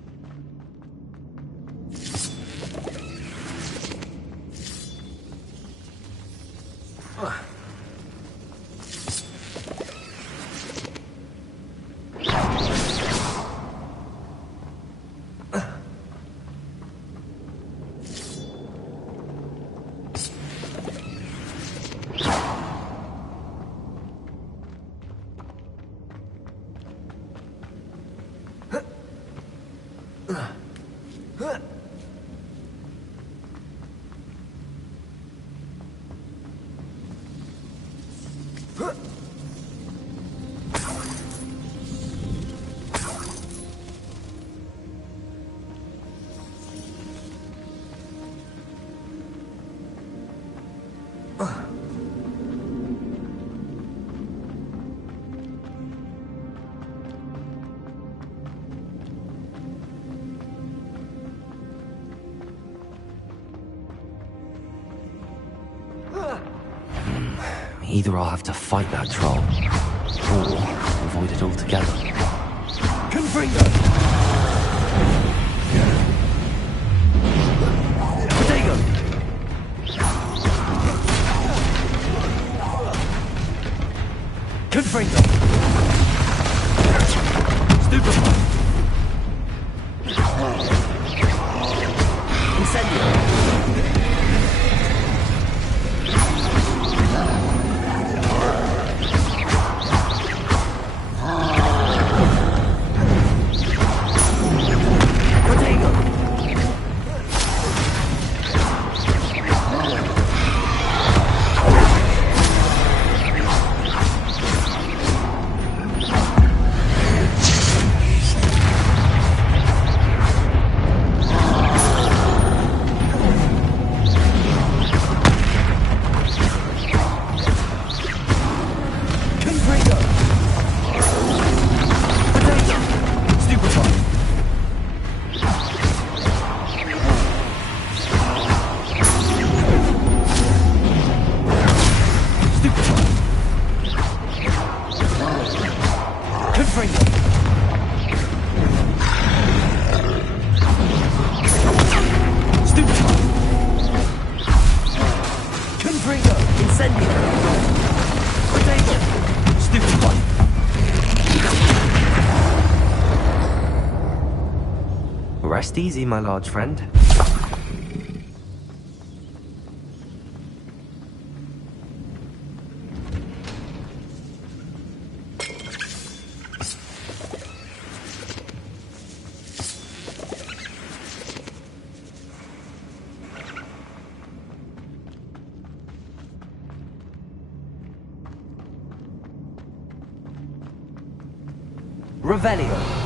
Either I'll have to fight that troll, or avoid it altogether. Confringo! Potato! Confringo! Stupefy! Incendio! Rest easy, my large friend. Revelio.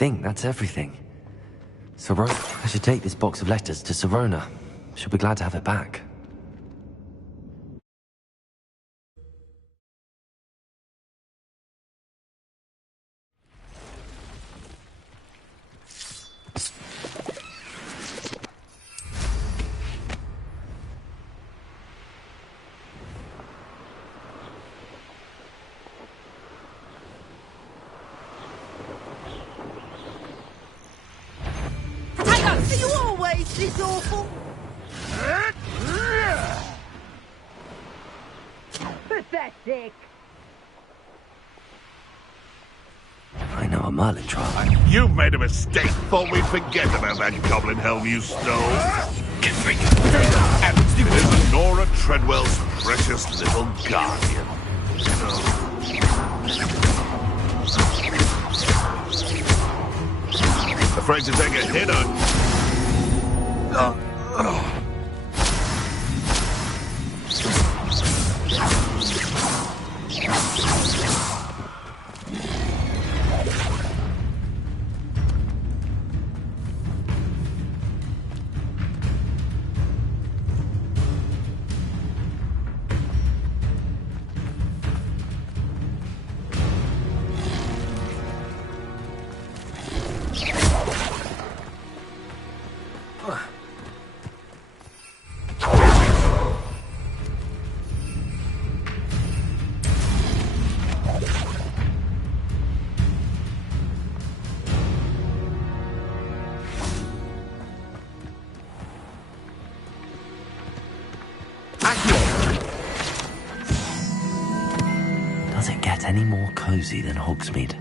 think that's everything. I should take this box of letters to Sirona. She'll be glad to have it back. Are you always this awful? Pathetic. I know a Merlin trial. You've made a mistake. Thought we'd forget about that goblin helm you stole. And it is Nora Treadwell's precious little guardian. Afraid to take a hit on. Does it get any more cozy than Hogsmeade?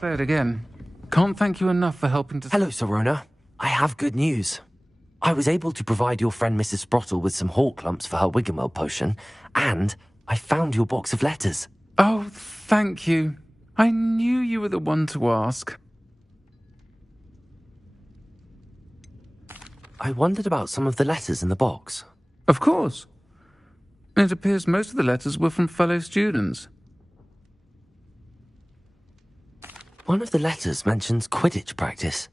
Say it again. Can't thank you enough for helping to... Hello, Sirona. I have good news. I was able to provide your friend Mrs. Sprottle with some hawk lumps for her Wiggenwell potion, and I found your box of letters. Oh, thank you. I knew you were the one to ask. I wondered about some of the letters in the box. Of course. It appears most of the letters were from fellow students. One of the letters mentions Quidditch practice.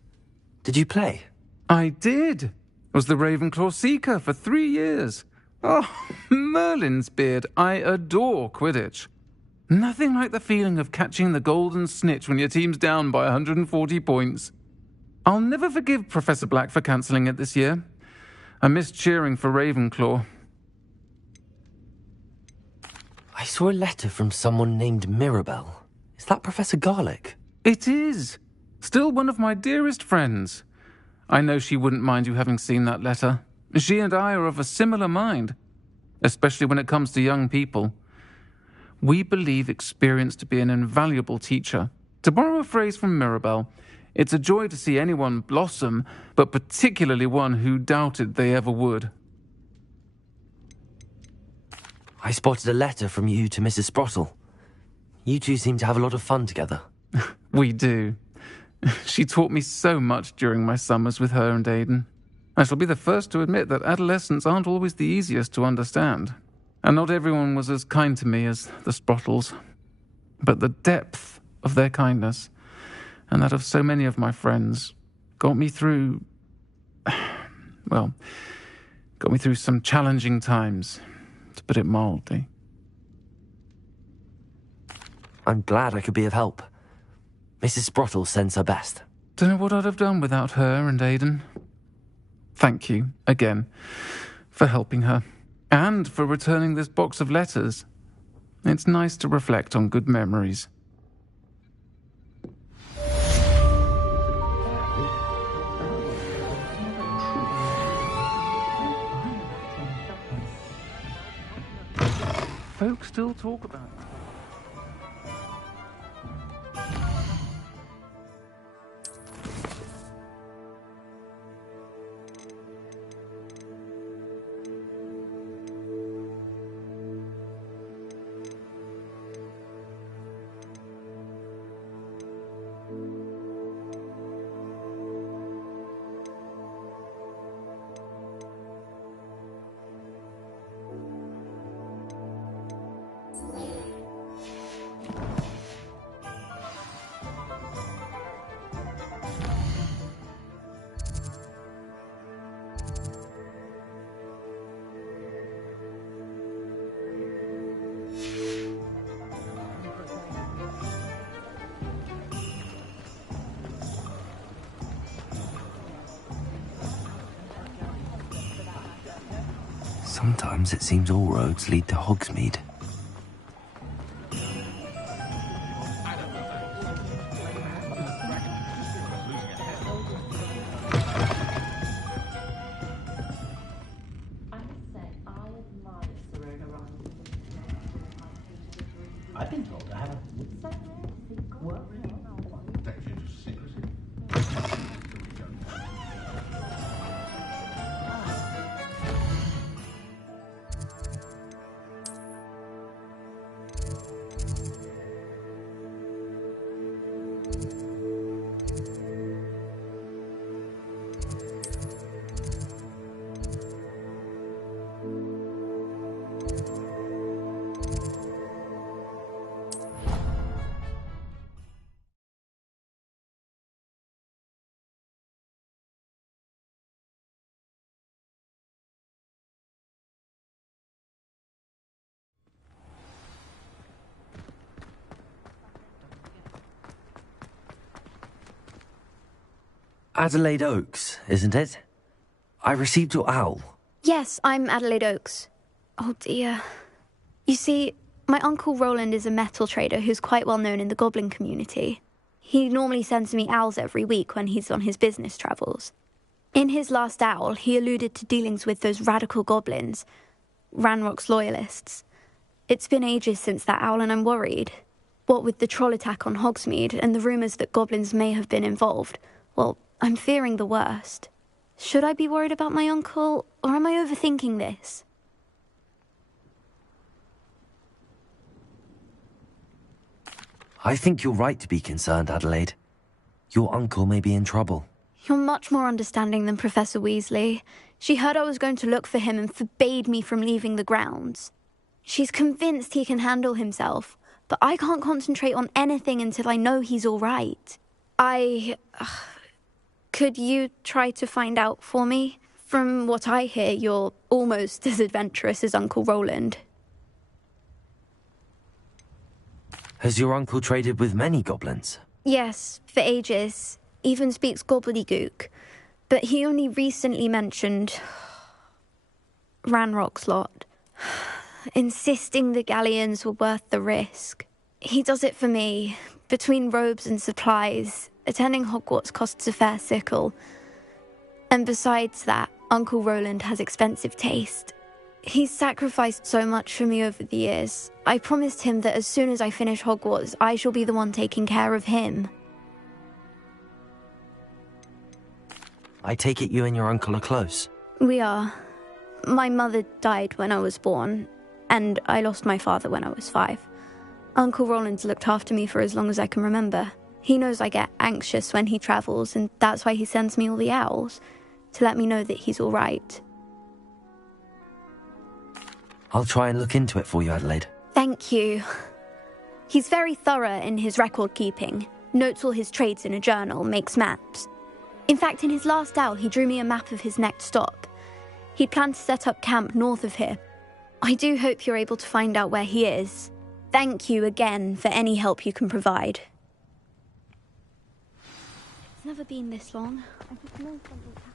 Did you play? I did. Was the Ravenclaw Seeker for 3 years. Oh, Merlin's beard. I adore Quidditch. Nothing like the feeling of catching the golden snitch when your team's down by 140 points. I'll never forgive Professor Black for cancelling it this year. I missed cheering for Ravenclaw. I saw a letter from someone named Mirabelle. Is that Professor Garlick? It is. Still one of my dearest friends. I know she wouldn't mind you having seen that letter. She and I are of a similar mind, especially when it comes to young people. We believe experience to be an invaluable teacher. To borrow a phrase from Mirabelle, it's a joy to see anyone blossom, but particularly one who doubted they ever would. I spotted a letter from you to Mrs. Sprottle. You two seem to have a lot of fun together. We do. She taught me so much during my summers with her and Aidan. I shall be the first to admit that adolescents aren't always the easiest to understand. And not everyone was as kind to me as the Sprottles. But the depth of their kindness, and that of so many of my friends, got me through... well, got me through some challenging times, to put it mildly. I'm glad I could be of help. Mrs. Sprottle sends her best. Don't know what I'd have done without her and Aidan. Thank you, again, for helping her, and for returning this box of letters. It's nice to reflect on good memories. folk still talk about it. Sometimes it seems all roads lead to Hogsmeade. I've been told I haven't. Adelaide Oaks, isn't it? I received your owl. Yes, I'm Adelaide Oaks. Oh dear. You see, my uncle Rowland is a metal trader who's quite well known in the goblin community. He normally sends me owls every week when he's on his business travels. In his last owl, he alluded to dealings with those radical goblins, Ranrock's loyalists. It's been ages since that owl and I'm worried. What with the troll attack on Hogsmeade and the rumours that goblins may have been involved, well, I'm fearing the worst. Should I be worried about my uncle, or am I overthinking this? I think you're right to be concerned, Adelaide. Your uncle may be in trouble. You're much more understanding than Professor Weasley. She heard I was going to look for him and forbade me from leaving the grounds. She's convinced he can handle himself, but I can't concentrate on anything until I know he's all right. Could you try to find out for me? From what I hear, you're almost as adventurous as Uncle Rowland. Has your uncle traded with many goblins? Yes, for ages. Even speaks gobbledygook. But he only recently mentioned Ranrock's lot, insisting the galleons were worth the risk. He does it for me. Between robes and supplies, attending Hogwarts costs a fair sickle. And besides that, Uncle Rowland has expensive taste. He's sacrificed so much for me over the years. I promised him that as soon as I finish Hogwarts, I shall be the one taking care of him. I take it you and your uncle are close? We are. My mother died when I was born, and I lost my father when I was 5. Uncle Rowland's looked after me for as long as I can remember. He knows I get anxious when he travels, and that's why he sends me all the owls, to let me know that he's all right. I'll try and look into it for you, Adelaide. Thank you. He's very thorough in his record keeping, notes all his trades in a journal, makes maps. In fact, in his last owl, he drew me a map of his next stop. He'd planned to set up camp north of here. I do hope you're able to find out where he is. Thank you again for any help you can provide. It's never been this long. I just know something's happened.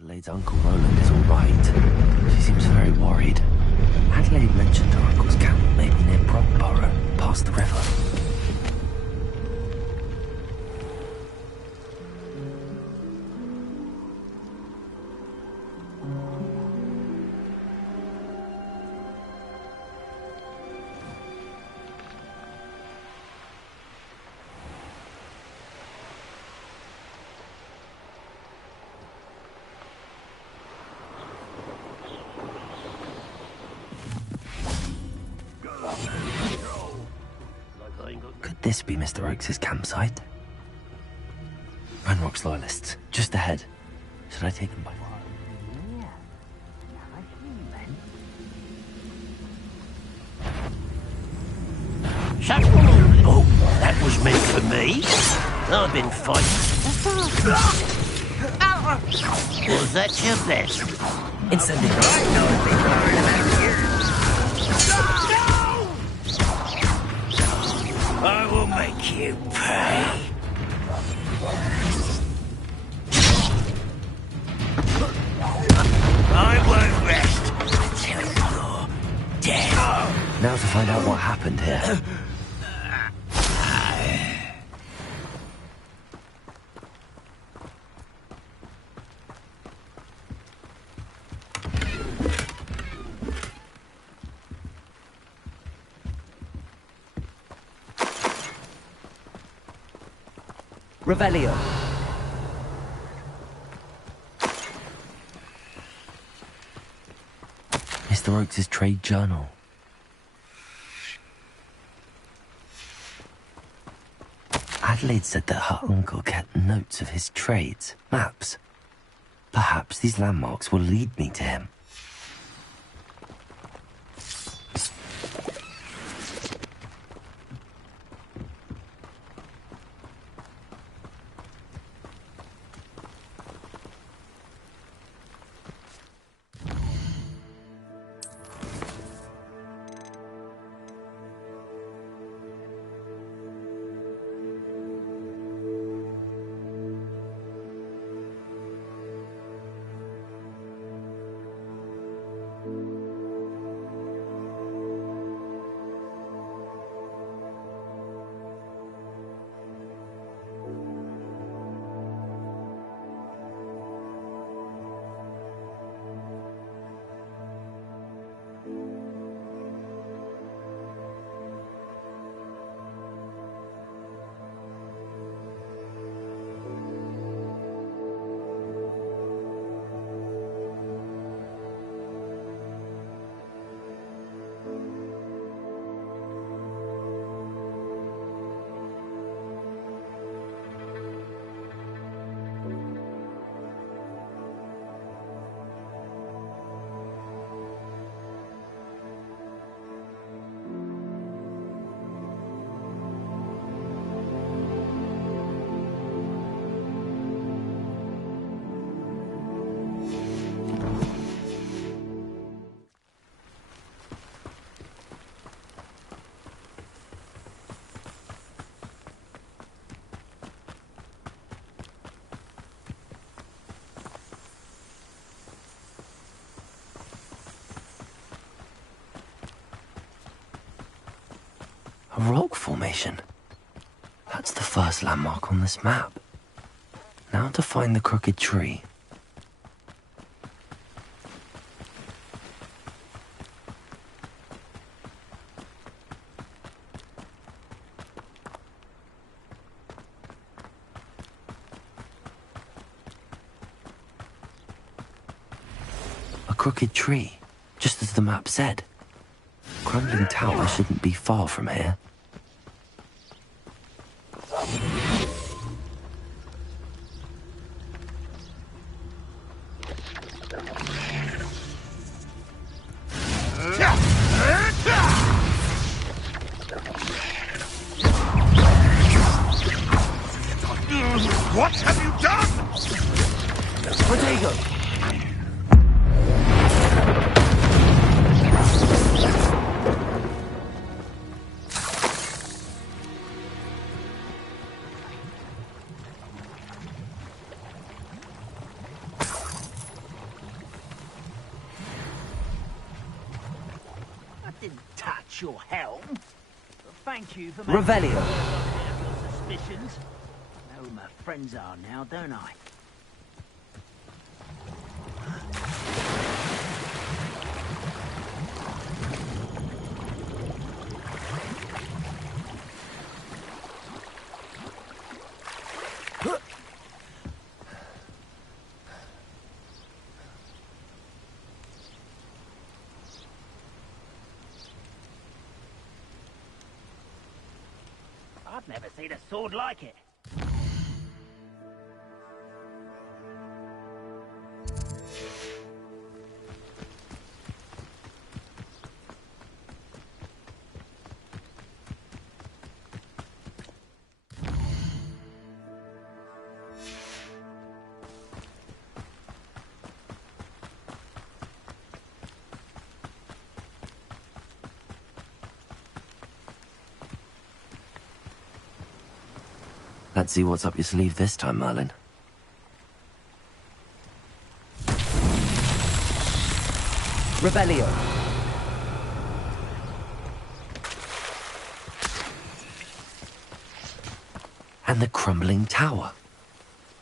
Adelaide's Uncle Rowland is all right. She seems very worried. Adelaide mentioned her uncle's camp may be near Brockborough, past the river. Could this be Mr. Oakes' campsite? Ranrock's loyalists, just ahead. Should I take them by? Oh, that was meant for me. I've been fighting. Was that your best? I will make you pay. I won't rest until you're dead. Now to find out what happened here. Revelio. Mr. Oakes' trade journal. Adelaide said that her uncle kept notes of his trades, maps. Perhaps these landmarks will lead me to him. A rock formation. That's the first landmark on this map. Now to find the crooked tree. A crooked tree, just as the map said. Crumbling tower shouldn't be far from here. What have you done? Potato! What's your helm? Thank you for Revelio. your suspicions. I know who my friends are now, don't I? I've never seen a sword like it. Let's see what's up your sleeve this time, Merlin. Revelio. And the crumbling tower.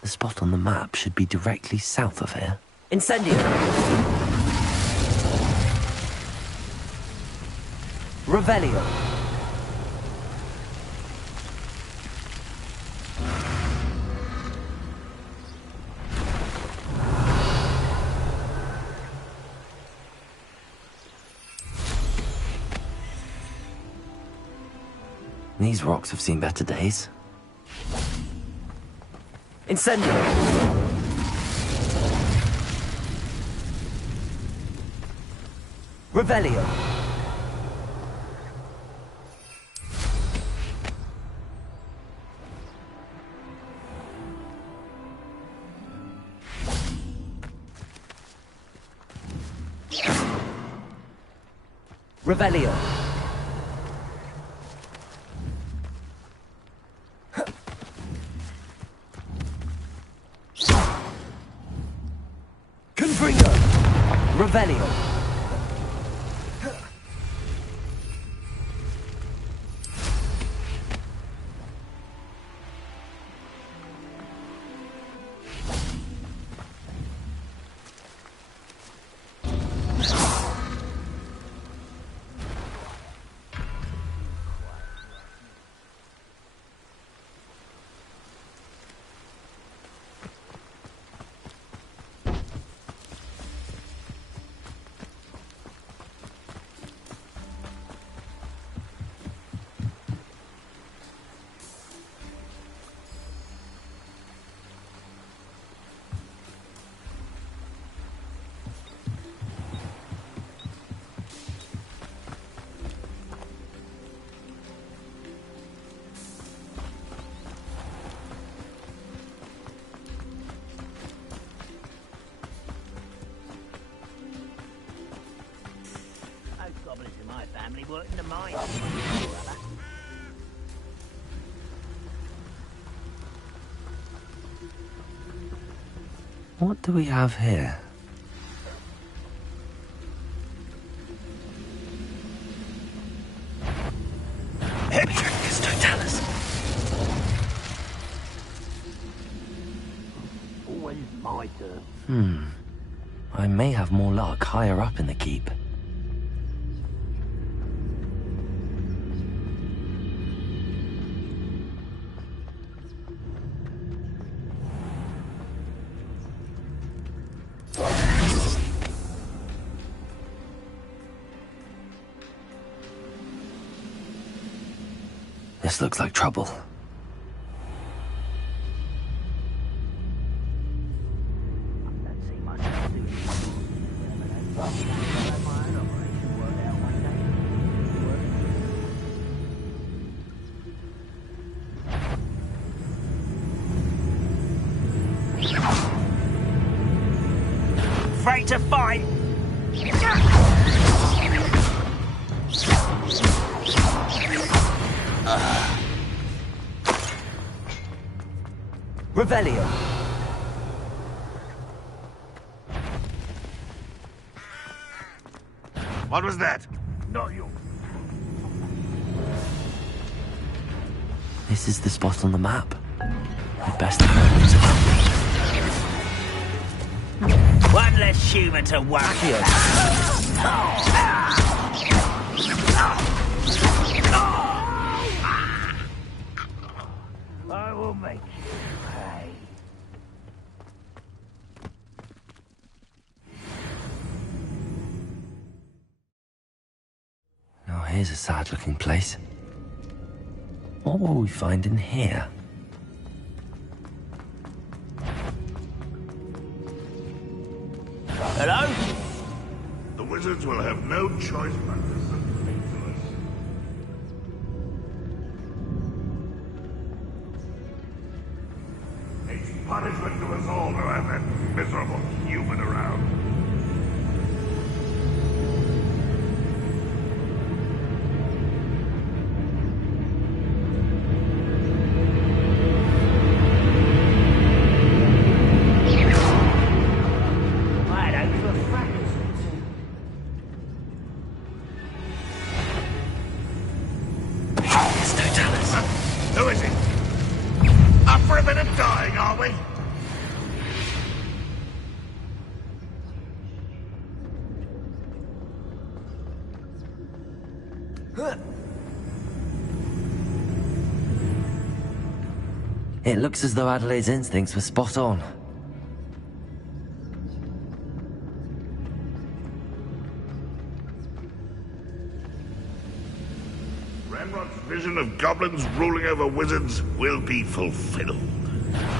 The spot on the map should be directly south of here. Incendio. Revelio. These rocks have seen better days. Incendio. Revelio. Revelio. Confringo. Revelio. Goblins in my family work in the mines. What do we have here? Epicus totalis. Always my turn. I may have more luck higher up in the keep. This looks like trouble. Afraid to fight? Revelio. What was that? Not you. This is the spot on the map. I'd best have it. One less human to worry about. I will make you pay. Now here's a sad-looking place. What will we find in here? Hello? The wizards will have no choice but to submit to us. It's punishment to us all to have that miserable human around. Who is it? Up for a bit of dying, are we? It looks as though Adelaide's instincts were spot on. Ramrod's vision of goblins ruling over wizards will be fulfilled.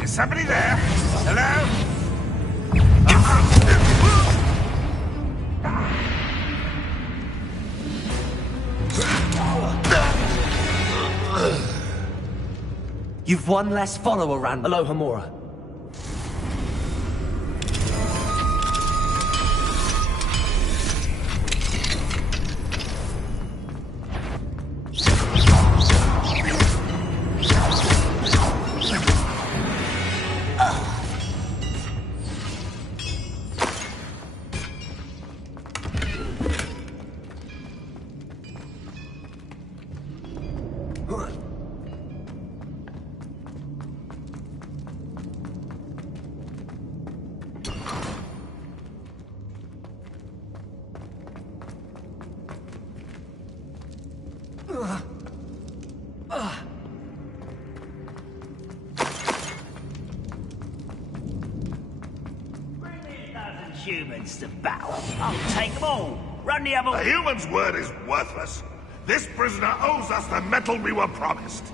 Is somebody there? Hello? You've one less follower, Ran. Alohomora. Humans to battle. I'll take them all. Run the other way. A human's word is worthless. This prisoner owes us the metal we were promised.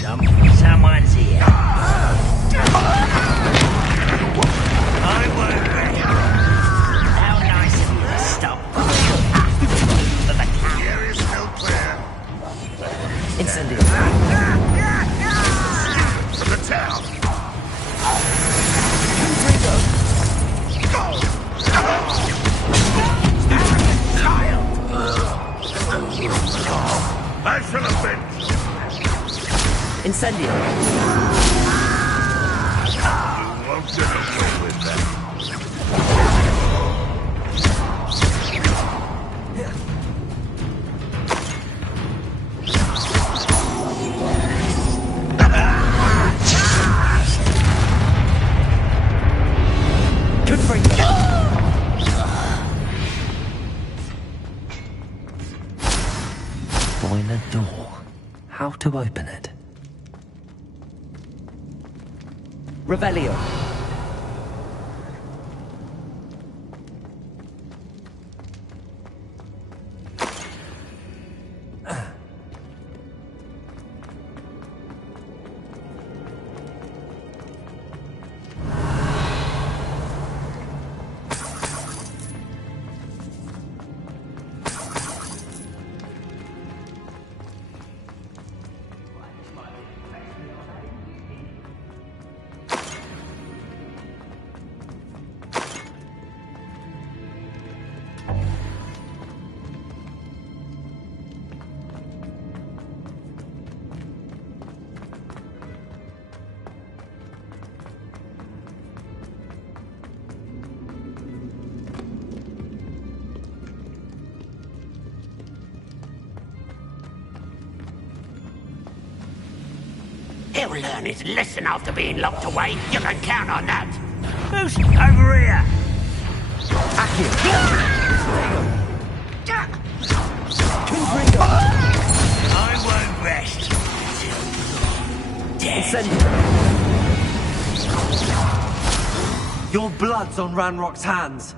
Someone's here. I won't ready. How nice of you to stop. For the cat. The area's still clear. Incendio. From the town. I shall have been. Incendio. You won't get away with that. Good for you. Boiler door. How to open it? Revelio. He'll learn his lesson after being locked away. You can count on that. Who's over here? I won't rest until you're dead. Your blood's on Ranrock's hands.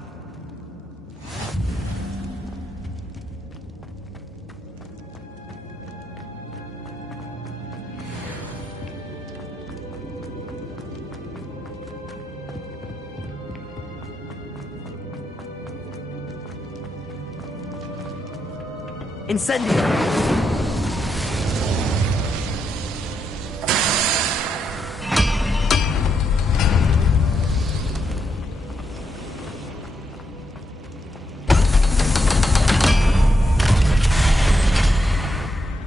Incendio!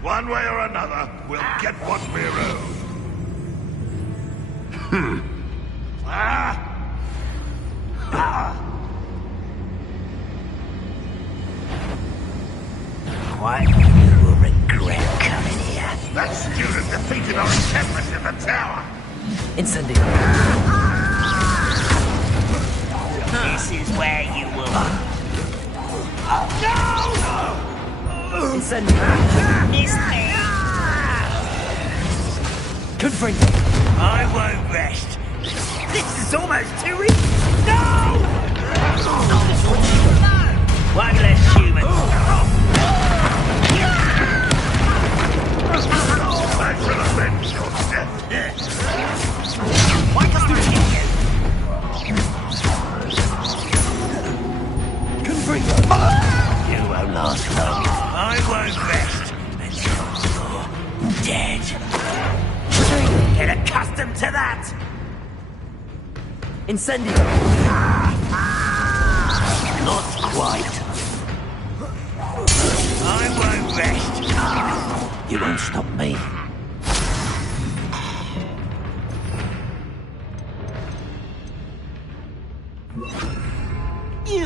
One way or another, we'll get what we're owed. What? You will regret coming here. That student defeated our enchantment in the tower. Incendio! This is where you will... No! Incendio! Miss me! Confring! I won't rest. This is almost too easy. No! One less human. I shall avenge your death. Why does there take you? Confring! You won't last long. I won't rest until you're dead. Get accustomed to that! Incendio! Not quite. I won't rest. You won't stop me. You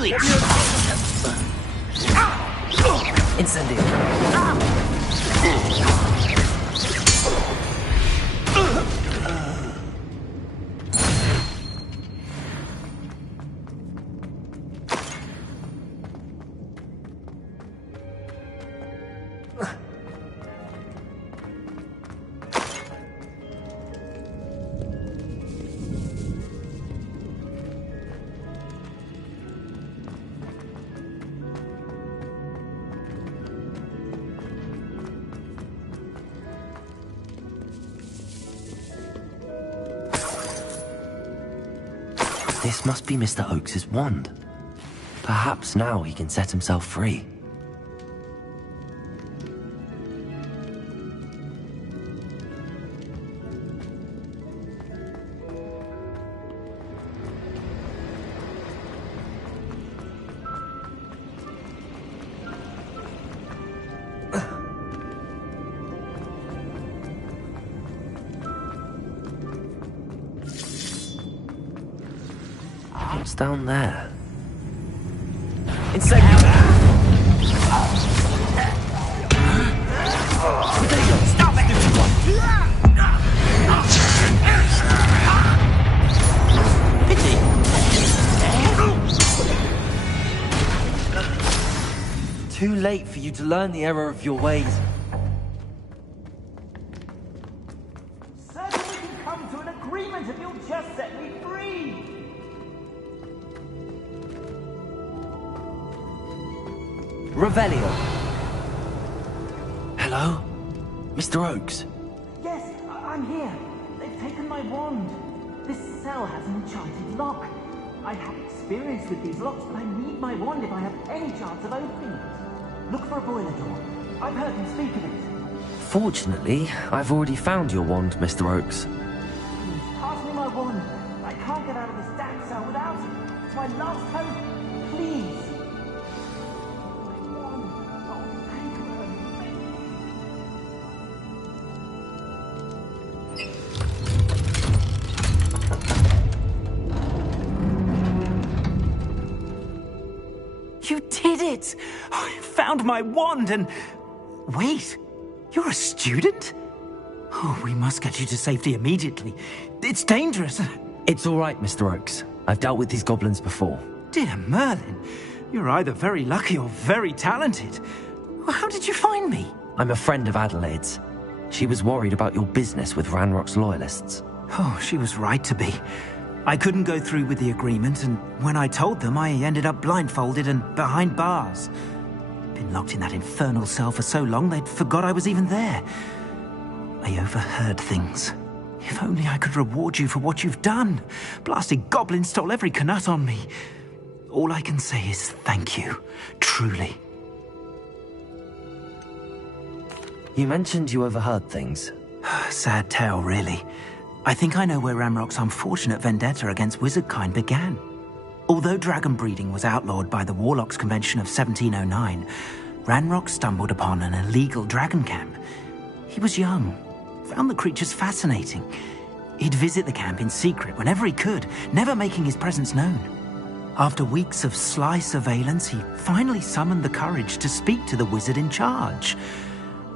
Incendio! This must be Mr. Oakes's wand. Perhaps now he can set himself free. What's down there? Incendio! Stop it! Pity. Too late for you to learn the error of your ways. Certainly can come to an agreement if you'll just set me free! Revelio. Hello? Mr. Oakes? Yes, I'm here. They've taken my wand. This cell has an enchanted lock. I have experience with these locks, but I need my wand if I have any chance of opening it. Look for a boiler door. I've heard them speak of it. Fortunately, I've already found your wand, Mr. Oakes. Please, pass me my wand. I can't get out of this damn cell without it. It's my last hope. Please. You did it! I found my wand and... Wait, you're a student? Oh, we must get you to safety immediately. It's dangerous. It's all right, Mr. Oakes. I've dealt with these goblins before. Dear Merlin, you're either very lucky or very talented. How did you find me? I'm a friend of Adelaide's. She was worried about your business with Ranrock's loyalists. Oh, she was right to be. I couldn't go through with the agreement, and when I told them, I ended up blindfolded and behind bars. Been locked in that infernal cell for so long, they'd forgot I was even there. I overheard things. If only I could reward you for what you've done. Blasted goblin stole every Knut on me. All I can say is thank you, truly. You mentioned you overheard things. Sad tale, really. I think I know where Ranrock's unfortunate vendetta against wizardkind began. Although dragon breeding was outlawed by the Warlocks Convention of 1709, Ranrock stumbled upon an illegal dragon camp. He was young, found the creatures fascinating. He'd visit the camp in secret whenever he could, never making his presence known. After weeks of sly surveillance, he finally summoned the courage to speak to the wizard in charge.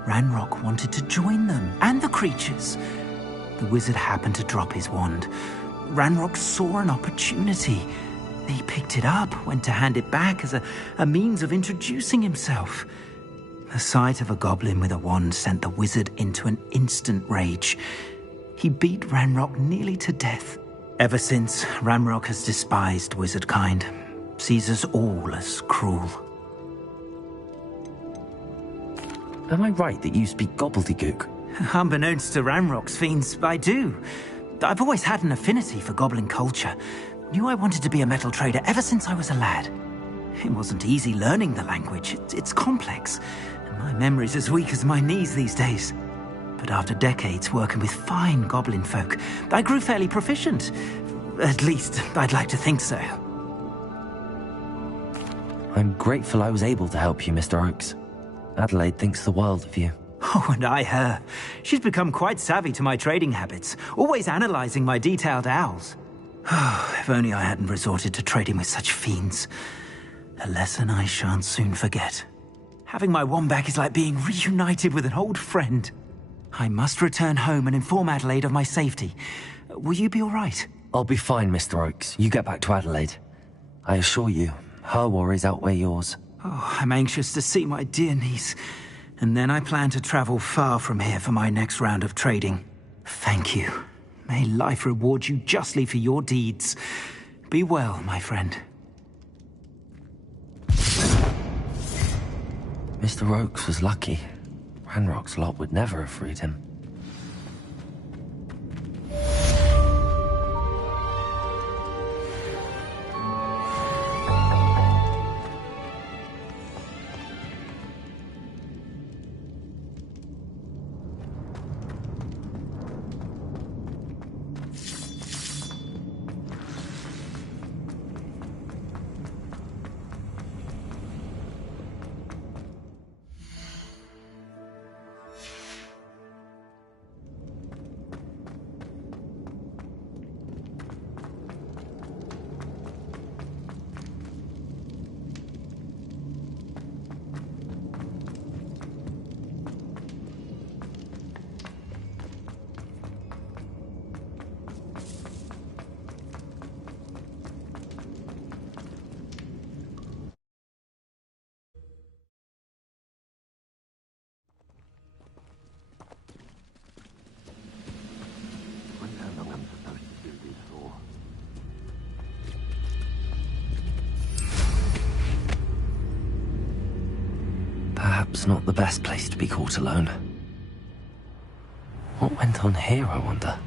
Ranrock wanted to join them, and the creatures. The wizard happened to drop his wand. Ranrock saw an opportunity. He picked it up, went to hand it back as a means of introducing himself. The sight of a goblin with a wand sent the wizard into an instant rage. He beat Ranrock nearly to death. Ever since, Ranrock has despised wizardkind, sees us all as cruel. Am I right that you speak gobbledygook? Unbeknownst to Ranrock's fiends, I do. I've always had an affinity for goblin culture. Knew I wanted to be a metal trader ever since I was a lad. It wasn't easy learning the language. It's complex, and my memory's as weak as my knees these days. But after decades working with fine goblin folk, I grew fairly proficient. At least, I'd like to think so. I'm grateful I was able to help you, Mr. Oakes. Adelaide thinks the world of you. Oh, and I her. She's become quite savvy to my trading habits, always analyzing my detailed owls. Oh, if only I hadn't resorted to trading with such fiends. A lesson I shan't soon forget. Having my wand back is like being reunited with an old friend. I must return home and inform Adelaide of my safety. Will you be all right? I'll be fine, Mr. Oakes. You get back to Adelaide. I assure you, her worries outweigh yours. Oh, I'm anxious to see my dear niece. And then I plan to travel far from here for my next round of trading. Thank you. May life reward you justly for your deeds. Be well, my friend. Mr. Oakes was lucky. Ranrock's lot would never have freed him. Perhaps not the best place to be caught alone. What went on here, I wonder?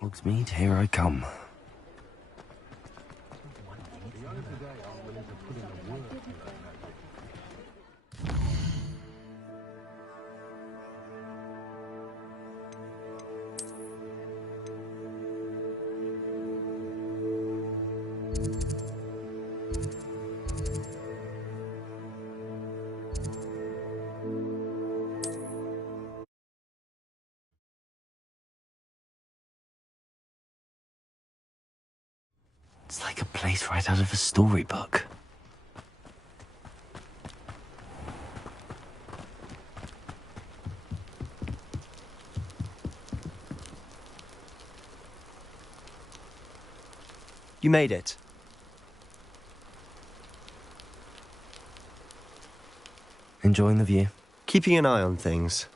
Hogsmeade, here I come. It's like a place right out of a storybook. You made it. Enjoying the view? Keeping an eye on things.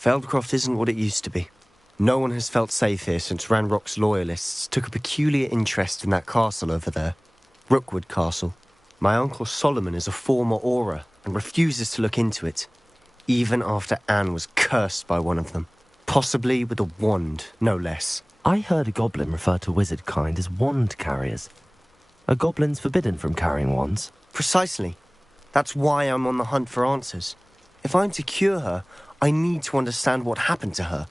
Feldcroft isn't what it used to be. No one has felt safe here since Ranrock's loyalists took a peculiar interest in that castle over there. Rookwood Castle. My uncle Solomon is a former Auror and refuses to look into it, even after Anne was cursed by one of them. Possibly with a wand, no less. I heard a goblin refer to wizard kind as wand carriers. Are goblins forbidden from carrying wands? Precisely. That's why I'm on the hunt for answers. If I'm to cure her, I need to understand what happened to her.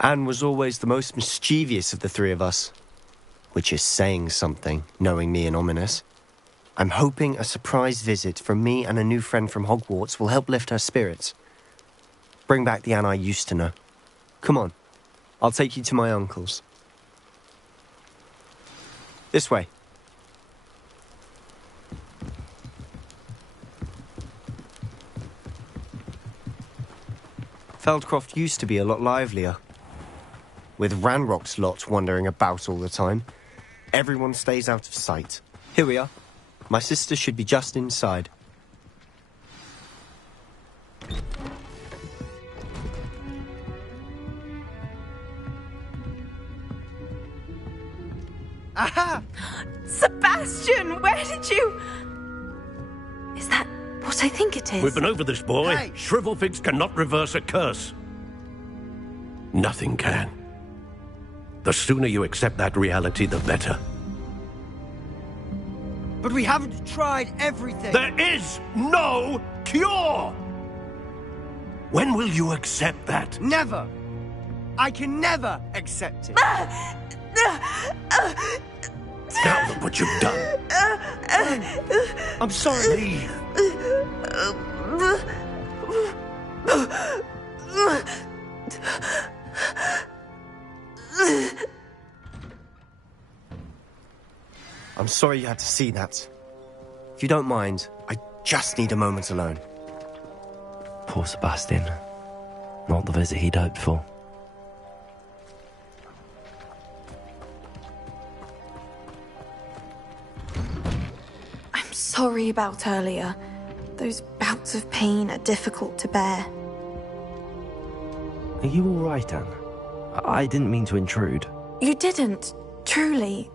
Anne was always the most mischievous of the three of us. Which is saying something, knowing me and Ominous. I'm hoping a surprise visit from me and a new friend from Hogwarts will help lift her spirits. Bring back the Anne I used to know. Come on, I'll take you to my uncle's. This way. Feldcroft used to be a lot livelier. With Ranrock's lot wandering about all the time, everyone stays out of sight. Here we are. My sister should be just inside. Aha! Sebastian, where did you... Is that what I think it is? We've been over this, boy. Hey. Shrivelfigs cannot reverse a curse. Nothing can. The sooner you accept that reality, the better. But we haven't tried everything. There is no cure! When will you accept that? Never! I can never accept it. Now look what you've done. I'm sorry. Leave. I'm sorry you had to see that. If you don't mind, I just need a moment alone. Poor Sebastian. Not the visit he'd hoped for. I'm sorry about earlier. Those bouts of pain are difficult to bear. Are you all right, Anne? I didn't mean to intrude. You didn't, truly.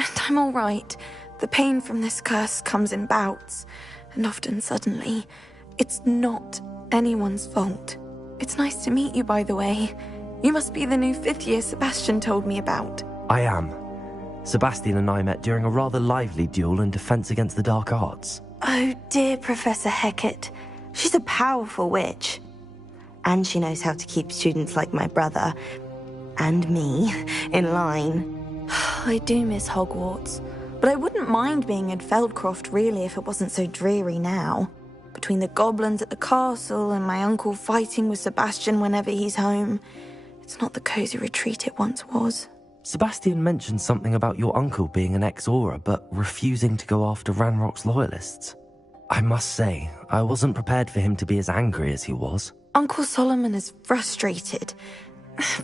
And I'm all right. The pain from this curse comes in bouts, and often suddenly. It's not anyone's fault. It's nice to meet you, by the way. You must be the new 5th year Sebastian told me about. I am. Sebastian and I met during a rather lively duel in defense against the dark arts. Oh dear, Professor Hecat. She's a powerful witch. And she knows how to keep students like my brother, and me, in line. I do miss Hogwarts, but I wouldn't mind being in Feldcroft really if it wasn't so dreary now. Between the goblins at the castle and my uncle fighting with Sebastian whenever he's home, it's not the cosy retreat it once was. Sebastian mentioned something about your uncle being an ex-Auror, but refusing to go after Ranrock's loyalists. I must say, I wasn't prepared for him to be as angry as he was. Uncle Solomon is frustrated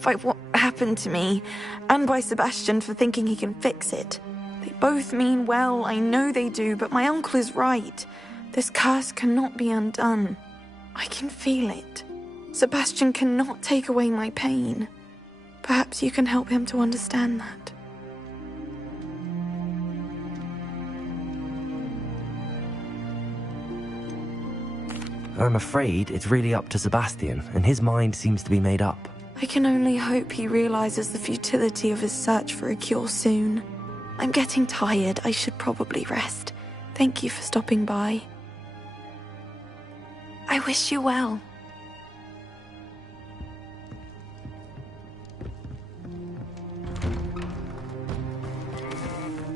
by what happened to me, and by Sebastian for thinking he can fix it. They both mean well, I know they do, but my uncle is right. This curse cannot be undone. I can feel it. Sebastian cannot take away my pain. Perhaps you can help him to understand that. I'm afraid it's really up to Sebastian, and his mind seems to be made up. I can only hope he realizes the futility of his search for a cure soon. I'm getting tired. I should probably rest. Thank you for stopping by. I wish you well.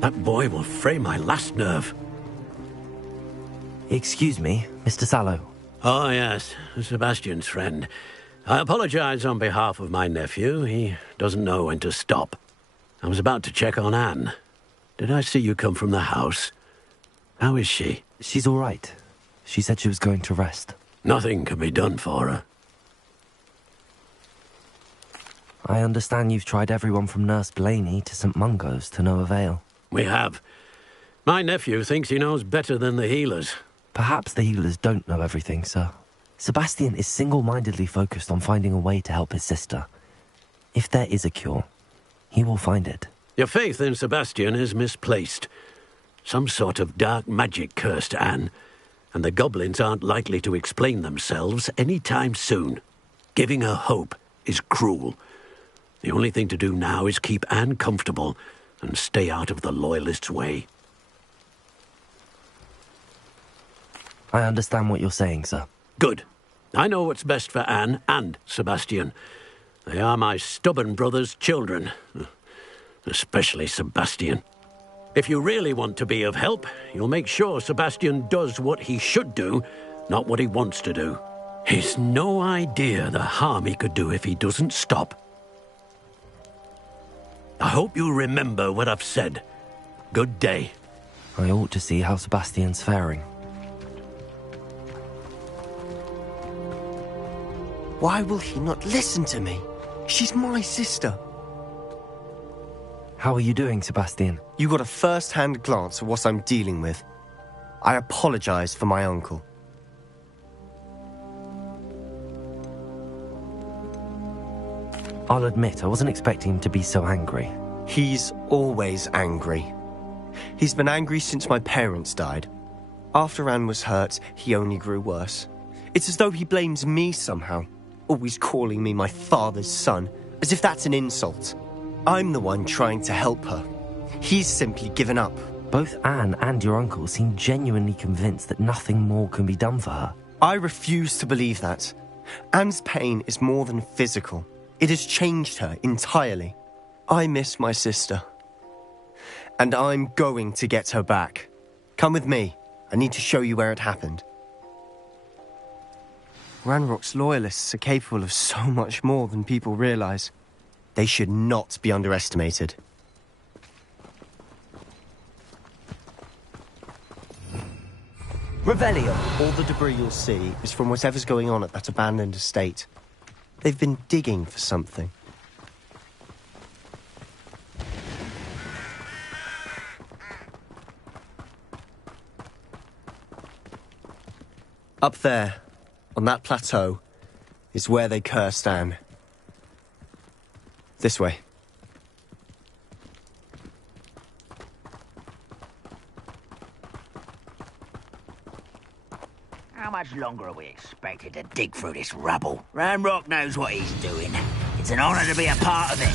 That boy will fray my last nerve. Excuse me, Mr. Sallow. Oh, yes, Sebastian's friend. I apologize on behalf of my nephew. He doesn't know when to stop. I was about to check on Anne. Did I see you come from the house? How is she? She's all right. She said she was going to rest. Nothing can be done for her. I understand you've tried everyone from Nurse Blaney to St. Mungo's to no avail. We have. My nephew thinks he knows better than the healers. Perhaps the healers don't know everything, sir. Sebastian is single-mindedly focused on finding a way to help his sister. If there is a cure, he will find it. Your faith in Sebastian is misplaced. Some sort of dark magic cursed Anne, and the goblins aren't likely to explain themselves any time soon. Giving her hope is cruel. The only thing to do now is keep Anne comfortable and stay out of the Loyalists' way. I understand what you're saying, sir. Good. I know what's best for Anne and Sebastian. They are my stubborn brother's children. Especially Sebastian. If you really want to be of help, you'll make sure Sebastian does what he should do, not what he wants to do. He's no idea the harm he could do if he doesn't stop. I hope you remember what I've said. Good day. I ought to see how Sebastian's faring. Why will he not listen to me? She's my sister. How are you doing, Sebastian? You got a first-hand glance at what I'm dealing with. I apologize for my uncle. I'll admit, I wasn't expecting him to be so angry. He's always angry. He's been angry since my parents died. After Anne was hurt, he only grew worse. It's as though he blames me somehow, always calling me my father's son, as if that's an insult. I'm the one trying to help her. He's simply given up. Both Anne and your uncle seem genuinely convinced that nothing more can be done for her. I refuse to believe that. Anne's pain is more than physical. It has changed her entirely. I miss my sister. And I'm going to get her back. Come with me. I need to show you where it happened. Ranrock's Loyalists are capable of so much more than people realize. They should not be underestimated. Revelio. All the debris you'll see is from whatever's going on at that abandoned estate. They've been digging for something. Up there, on that plateau, is where they cursed Anne. This way. How much longer are we expected to dig through this rubble? Ranrock knows what he's doing. It's an honor to be a part of it.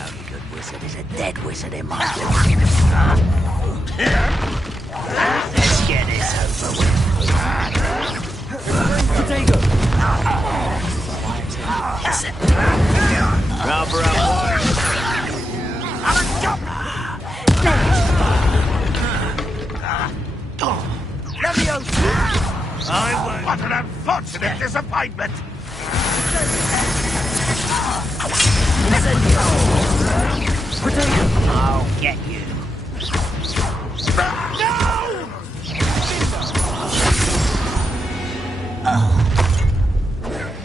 Only good wizard is a dead wizard in my book. Let's get this over with. Caretaker! Rubber up. What an unfortunate disappointment! I'll get you.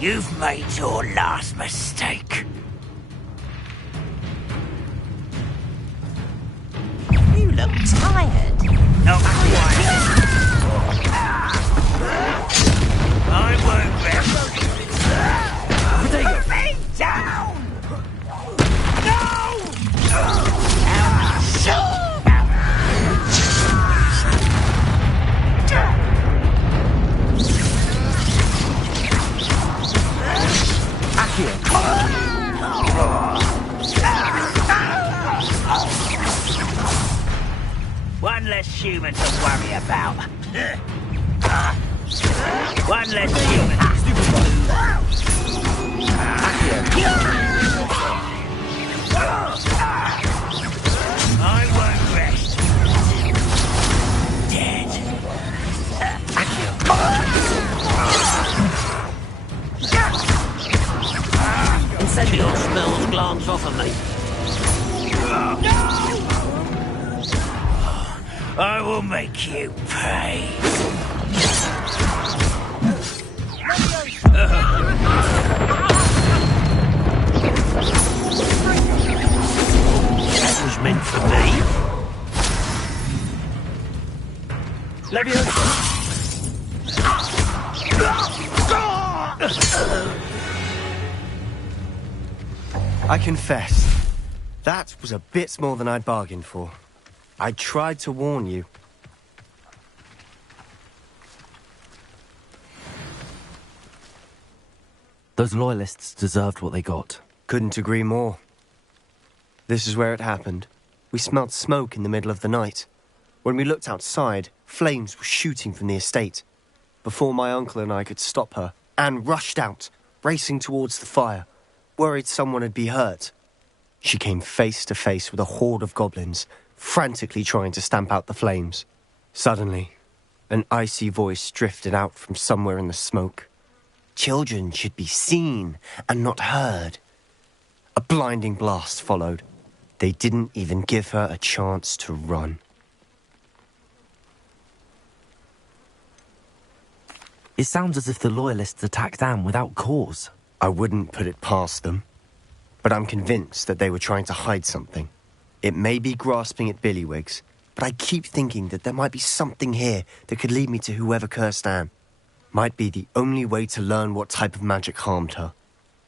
You've made your last mistake. You look tired. Not quite. I won't rest. Put me down! Accio! human to worry about. One less human. I won't rest. Dead. Incendiary spells glance off of me. I will make you pay. That was meant for me. I confess, that was a bit more than I'd bargained for. I tried to warn you. Those loyalists deserved what they got. Couldn't agree more. This is where it happened. We smelled smoke in the middle of the night. When we looked outside, flames were shooting from the estate. Before my uncle and I could stop her, Anne rushed out, racing towards the fire, worried someone had been hurt. She came face to face with a horde of goblins, frantically trying to stamp out the flames. Suddenly, an icy voice drifted out from somewhere in the smoke. Children should be seen and not heard. A blinding blast followed. They didn't even give her a chance to run. It sounds as if the Loyalists attacked Anne without cause. I wouldn't put it past them. But I'm convinced that they were trying to hide something. It may be grasping at Billywigs, but I keep thinking that there might be something here that could lead me to whoever cursed Anne. Might be the only way to learn what type of magic harmed her,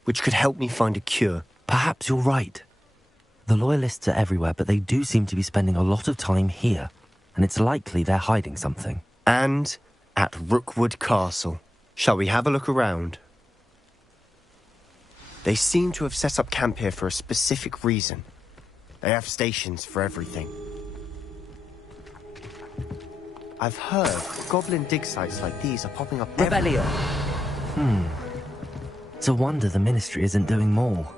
which could help me find a cure. Perhaps you're right. The Loyalists are everywhere, but they do seem to be spending a lot of time here, and it's likely they're hiding something. And at Rookwood Castle. Shall we have a look around? They seem to have set up camp here for a specific reason. They have stations for everything. I've heard goblin dig sites like these are popping up everywhere. It's a wonder the Ministry isn't doing more.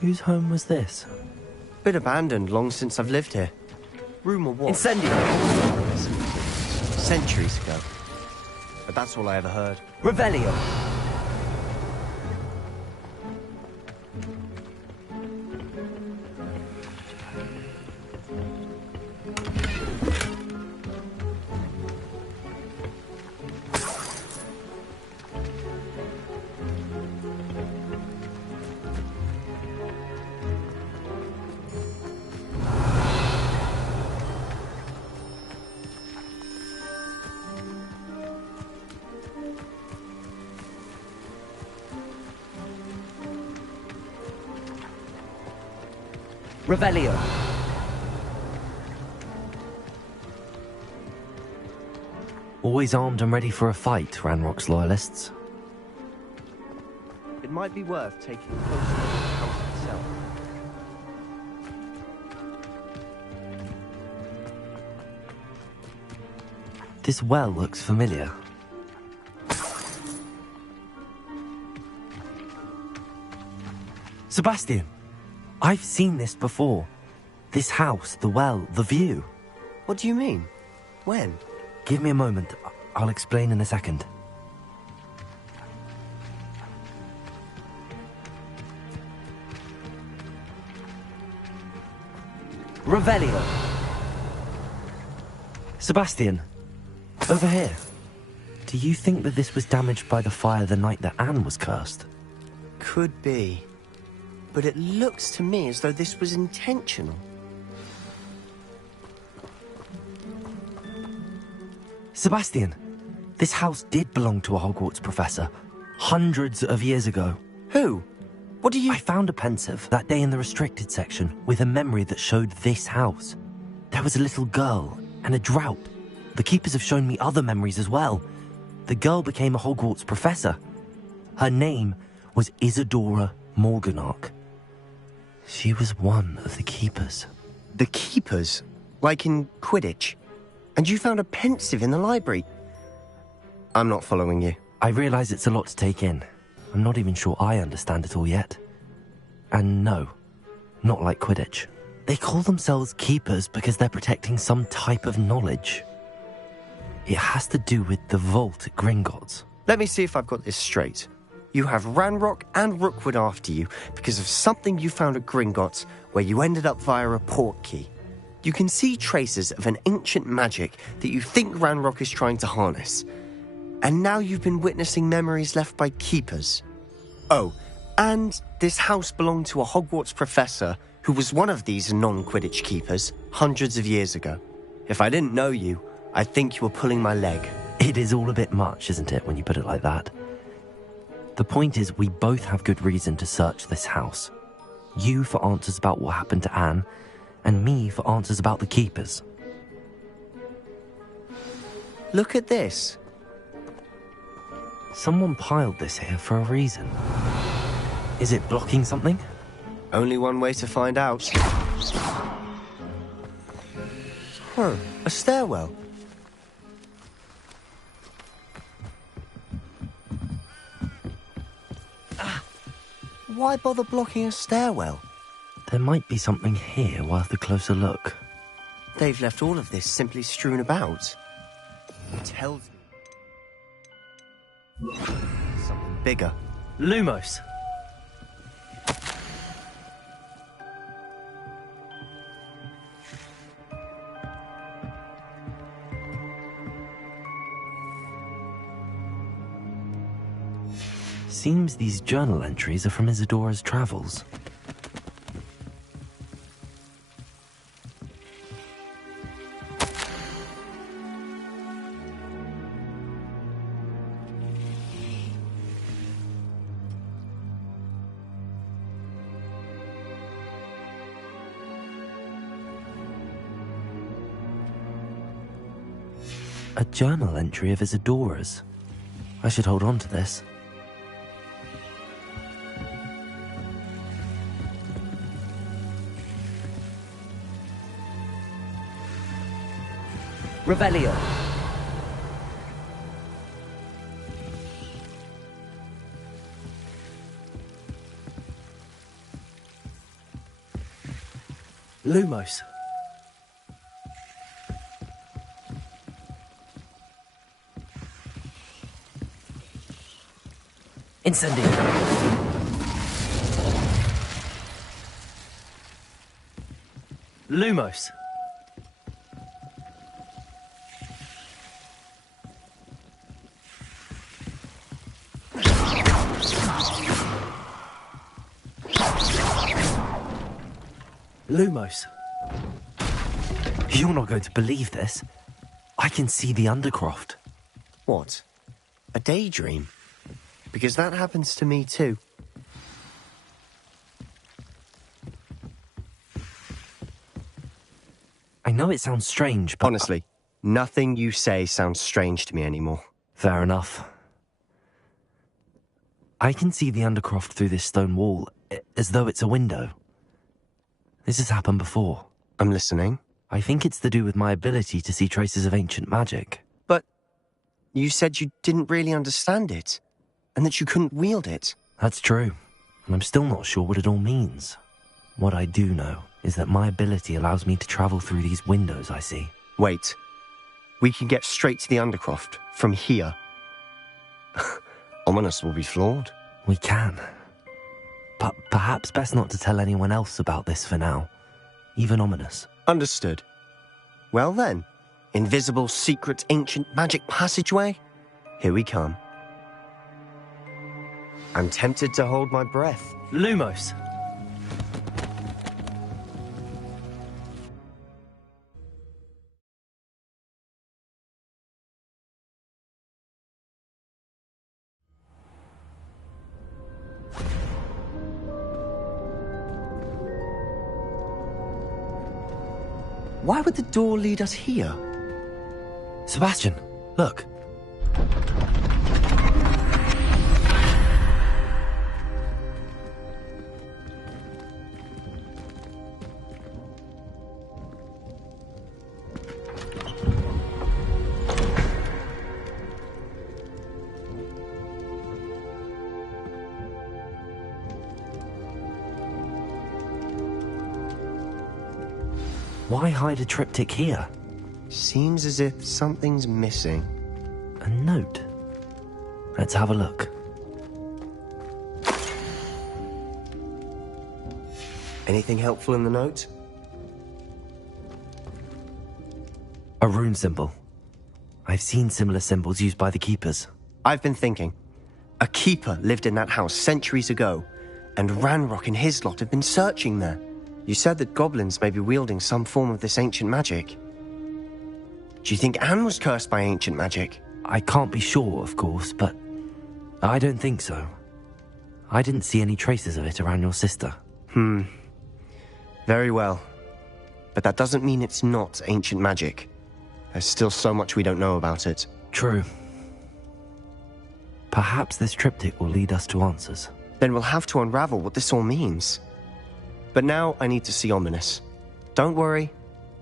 Whose home was this? Been abandoned long since I've lived here. Rumour was... Incendiary! Centuries ago. But that's all I ever heard. Revelio! Revelio. Always armed and ready for a fight, Ranrock's Loyalists. It might be worth taking a closer look at the house itself. This well looks familiar. Sebastian! I've seen this before. This house, the well, the view. What do you mean? When? Give me a moment. I'll explain in a second. Revelio. Sebastian, over here. Do you think that this was damaged by the fire the night that Anne was cursed? Could be. But it looks to me as though this was intentional. Sebastian, this house did belong to a Hogwarts professor, hundreds of years ago. Who? What do you... I found a pensive that day in the restricted section with a memory that showed this house. There was a little girl and a drought. The keepers have shown me other memories as well. The girl became a Hogwarts professor. Her name was Isadora Morganach. She was one of the keepers. The keepers? Like in Quidditch? And you found a pensive in the library? I'm not following you. I realise it's a lot to take in. I'm not even sure I understand it all yet. And no, not like Quidditch. They call themselves keepers because they're protecting some type of knowledge. It has to do with the vault at Gringotts. Let me see if I've got this straight. You have Ranrock and Rookwood after you because of something you found at Gringotts where you ended up via a port key. You can see traces of an ancient magic that you think Ranrock is trying to harness. And now you've been witnessing memories left by keepers. Oh, and this house belonged to a Hogwarts professor who was one of these non-Quidditch keepers hundreds of years ago. If I didn't know you, I'd think you were pulling my leg. It is all a bit much, isn't it, when you put it like that? The point is, we both have good reason to search this house. You for answers about what happened to Anne, and me for answers about the keepers. Look at this. Someone piled this here for a reason. Is it blocking something? Only one way to find out. A stairwell. Why bother blocking a stairwell? There might be something here worth a closer look. They've left all of this simply strewn about. It tells me something bigger. Lumos! Seems these journal entries are from Isadora's travels. A journal entry of Isadora's. I should hold on to this. Revelio. Lumos. Incendio. Lumos. Lumos. You're not going to believe this. I can see the Undercroft. What? A daydream? Because that happens to me too. I know it sounds strange, but... Honestly, nothing you say sounds strange to me anymore. Fair enough. I can see the Undercroft through this stone wall, as though it's a window. This has happened before. I'm listening. I think it's to do with my ability to see traces of ancient magic. But you said you didn't really understand it, and that you couldn't wield it. That's true, and I'm still not sure what it all means. What I do know is that my ability allows me to travel through these windows I see. Wait. We can get straight to the Undercroft from here. Ominous will be flawed. We can. But perhaps best not to tell anyone else about this for now. Even Ominous. Understood. Well then, invisible, secret, ancient magic passageway? Here we come. I'm tempted to hold my breath. Lumos. Why would the door lead us here? Sebastian, look. Why hide a triptych here? Seems as if something's missing. A note. Let's have a look. Anything helpful in the note? A rune symbol. I've seen similar symbols used by the keepers. I've been thinking. A keeper lived in that house centuries ago, and Ranrock and his lot have been searching there. You said that goblins may be wielding some form of this ancient magic. Do you think Anne was cursed by ancient magic? I can't be sure, of course, but I don't think so. I didn't see any traces of it around your sister. Very well. But that doesn't mean it's not ancient magic. There's still so much we don't know about it. True. Perhaps this triptych will lead us to answers. Then we'll have to unravel what this all means. But now I need to see Ominous. Don't worry,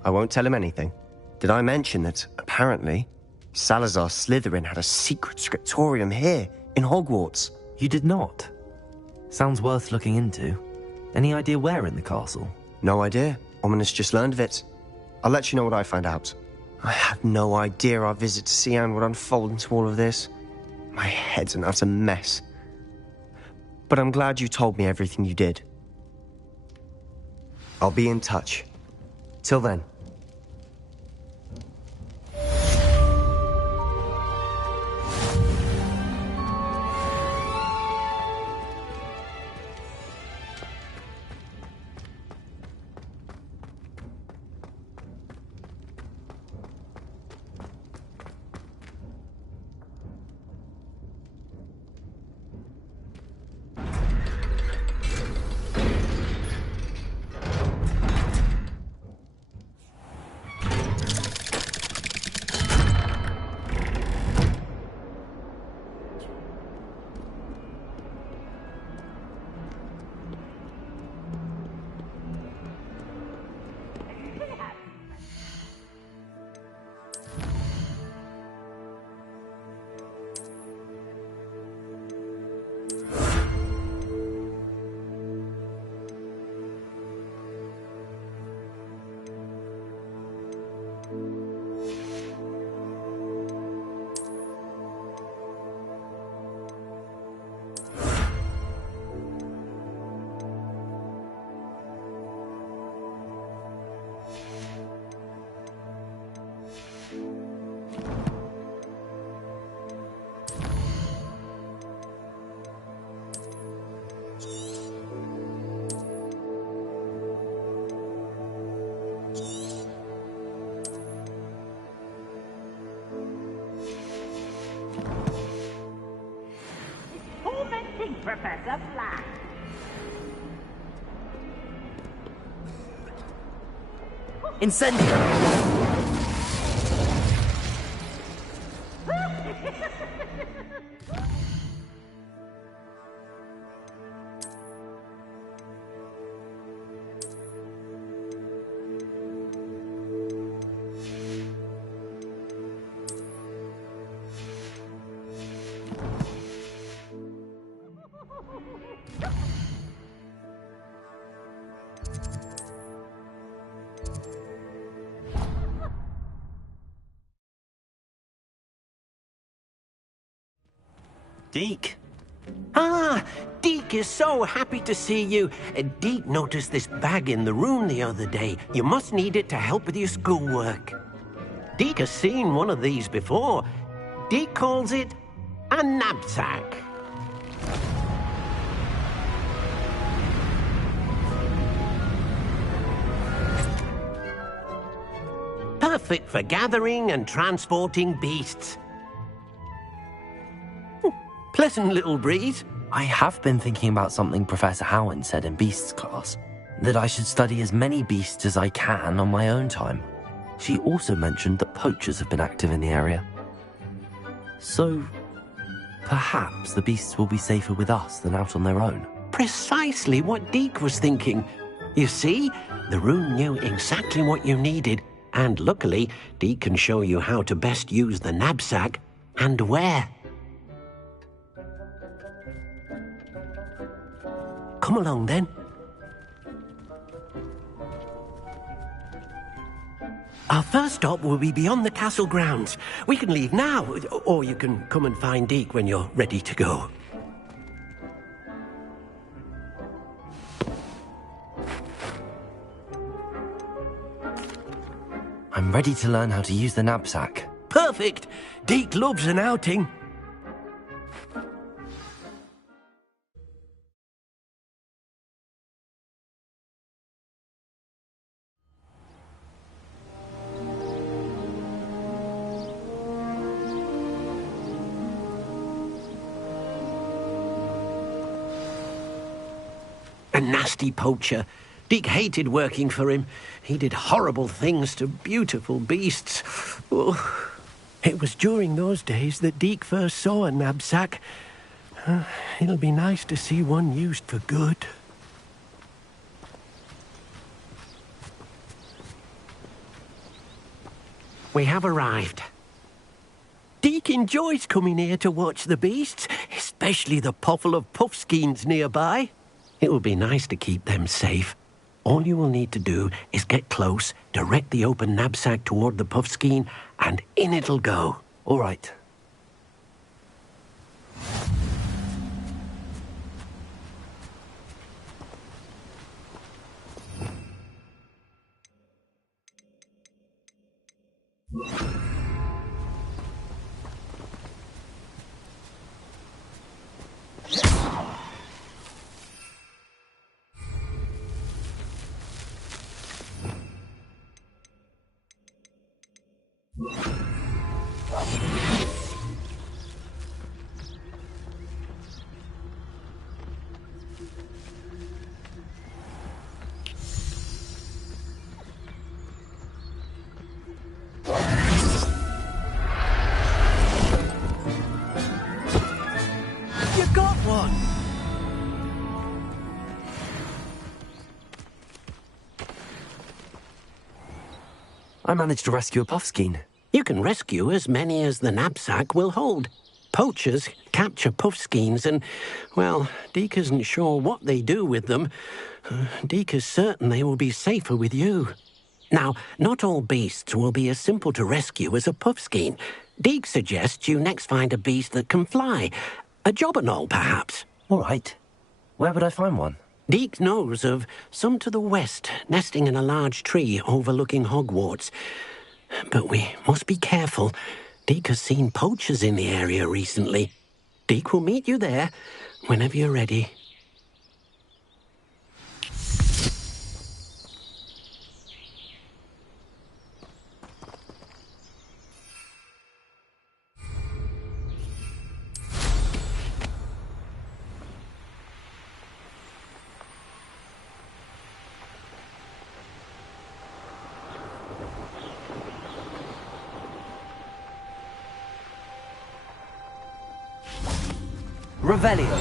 I won't tell him anything. Did I mention that, apparently, Salazar Slytherin had a secret scriptorium here, in Hogwarts? You did not? Sounds worth looking into. Any idea where in the castle? No idea. Ominous just learned of it. I'll let you know what I find out. I had no idea our visit to see Anne would unfold into all of this. My head's an utter mess. But I'm glad you told me everything you did. I'll be in touch. Till then. Professor Black. Incendio! Deke. Ah, Deke is so happy to see you. Deke noticed this bag in the room the other day. You must need it to help with your schoolwork. Deke has seen one of these before. Deke calls it a knapsack. Perfect for gathering and transporting beasts. Pleasant little breeze. I have been thinking about something Professor Howard said in Beasts class, that I should study as many beasts as I can on my own time. She also mentioned that poachers have been active in the area. So, perhaps the beasts will be safer with us than out on their own. Precisely what Deke was thinking. You see, the room knew exactly what you needed, and luckily, Deke can show you how to best use the knapsack and where. Come along, then. Our first stop will be beyond the castle grounds. We can leave now, or you can come and find Deke when you're ready to go. I'm ready to learn how to use the knapsack. Perfect! Deke loves an outing. A nasty poacher. Deke hated working for him. He did horrible things to beautiful beasts. Oh. It was during those days that Deke first saw a knapsack. It'll be nice to see one used for good. We have arrived. Deke enjoys coming here to watch the beasts, especially the potful of puffskeins nearby. It will be nice to keep them safe. All you will need to do is get close, direct the open knapsack toward the puffskein, and in it'll go. All right. You got one! I managed to rescue a puffskein. You can rescue as many as the knapsack will hold. Poachers capture puffskeins and, well, Deke isn't sure what they do with them. Deke is certain they will be safer with you. Now, not all beasts will be as simple to rescue as a puffskein. Deke suggests you next find a beast that can fly. A jobberknoll, perhaps. All right. Where would I find one? Deke knows of some to the west, nesting in a large tree overlooking Hogwarts. But we must be careful. Deke has seen poachers in the area recently. Deke will meet you there whenever you're ready. Revelio.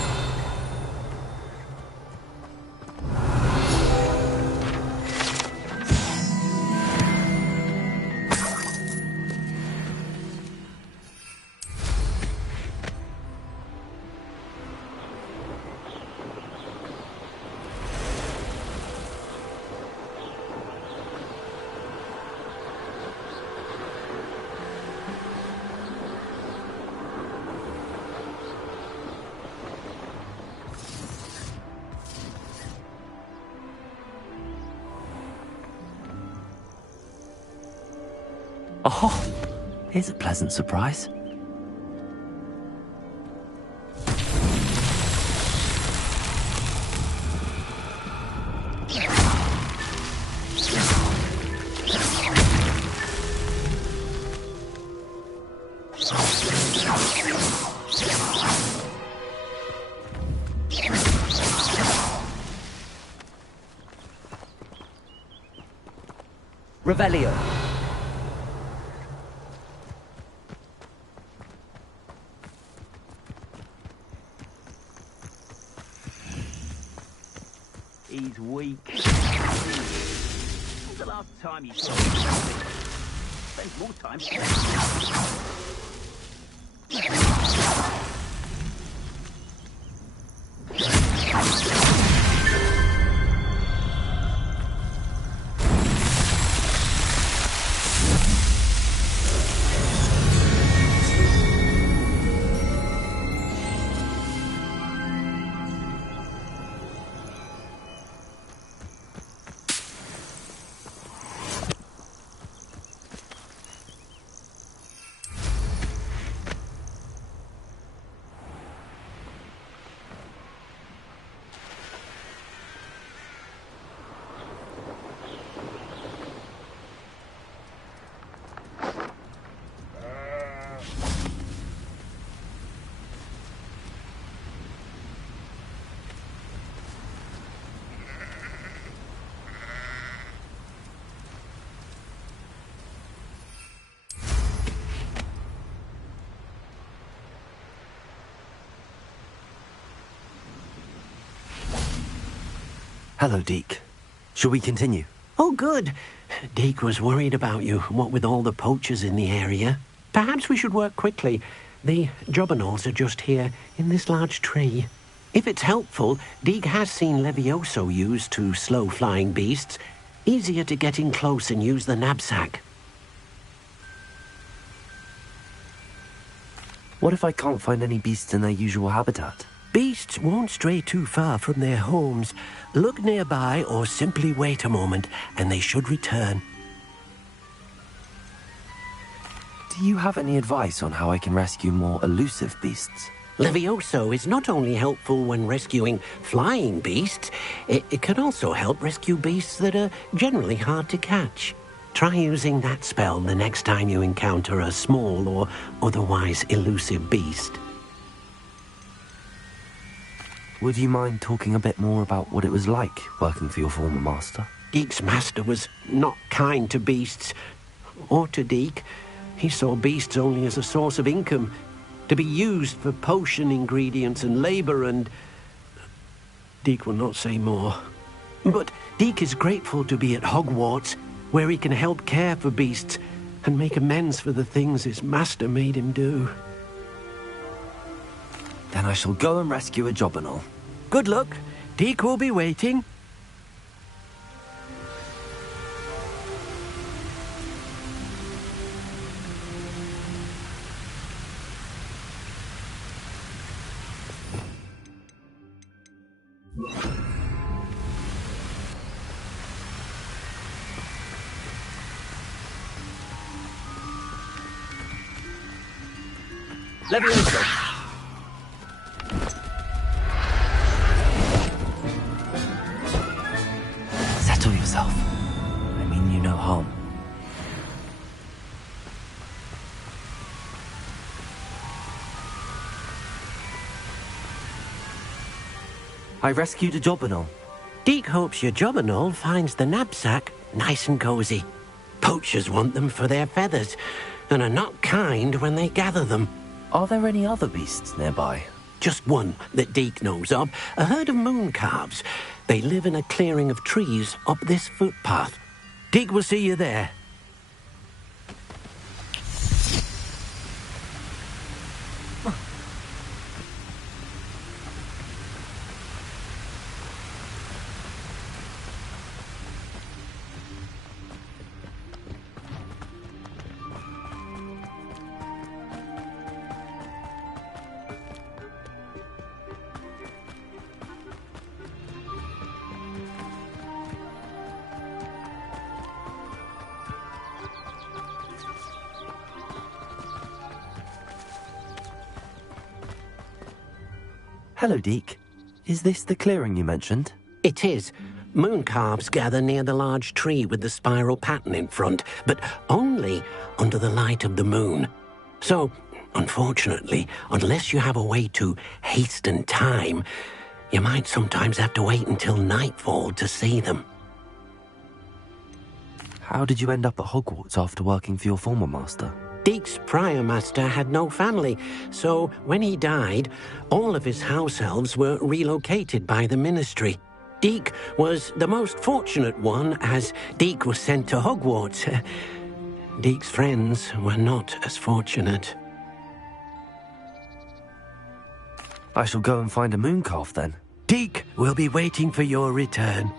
Oh, here's a pleasant surprise. Revelio. He's weak. When's the last time you saw him? Spends more time. Hello, Deke. Shall we continue? Oh, good. Deke was worried about you, what with all the poachers in the area. Perhaps we should work quickly. The jobberknolls are just here, in this large tree. If it's helpful, Deke has seen Levioso used to slow flying beasts. Easier to get in close and use the knapsack. What if I can't find any beasts in their usual habitat? Beasts won't stray too far from their homes. Look nearby or simply wait a moment, and they should return. Do you have any advice on how I can rescue more elusive beasts? Levioso is not only helpful when rescuing flying beasts, it can also help rescue beasts that are generally hard to catch. Try using that spell the next time you encounter a small or otherwise elusive beast. Would you mind talking a bit more about what it was like working for your former master? Deke's master was not kind to beasts, or to Deke. He saw beasts only as a source of income, to be used for potion ingredients and labor, and Deke will not say more. But Deke is grateful to be at Hogwarts, where he can help care for beasts and make amends for the things his master made him do. Then I shall go and rescue a jobberknoll. Good luck. Deke will be waiting. Levioso. Settle yourself. I mean you no harm. I rescued a jobberknoll. Deke hopes your jobberknoll finds the knapsack nice and cozy. Poachers want them for their feathers, and are not kind when they gather them. Are there any other beasts nearby? Just one that Deke knows of, a herd of moon calves. They live in a clearing of trees up this footpath. Deke will see you there. Hello, Deke. Is this the clearing you mentioned? It is. Moon calves gather near the large tree with the spiral pattern in front, but only under the light of the moon. So, unfortunately, unless you have a way to hasten time, you might sometimes have to wait until nightfall to see them. How did you end up at Hogwarts after working for your former master? Deke's prior master had no family, so when he died, all of his house elves were relocated by the ministry. Deke was the most fortunate one, as Deke was sent to Hogwarts. Deke's friends were not as fortunate. I shall go and find a moon calf then. Deke will be waiting for your return.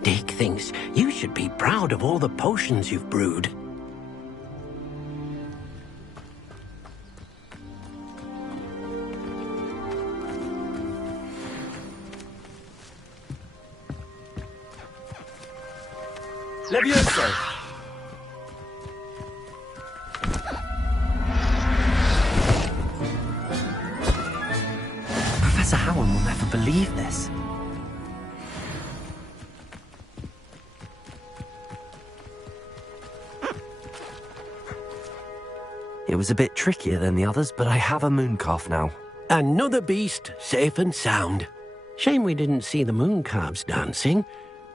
Deke thinks you should be proud of all the potions you've brewed. Levioso! Professor Howard will never believe this. It was a bit trickier than the others, but I have a moon calf now. Another beast, safe and sound. Shame we didn't see the moon calves dancing.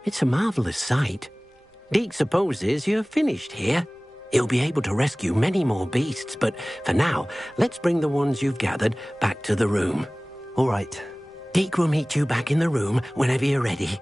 It's a marvellous sight. Deke supposes you're finished here. He'll be able to rescue many more beasts, but for now, let's bring the ones you've gathered back to the room. All right. Deke will meet you back in the room whenever you're ready.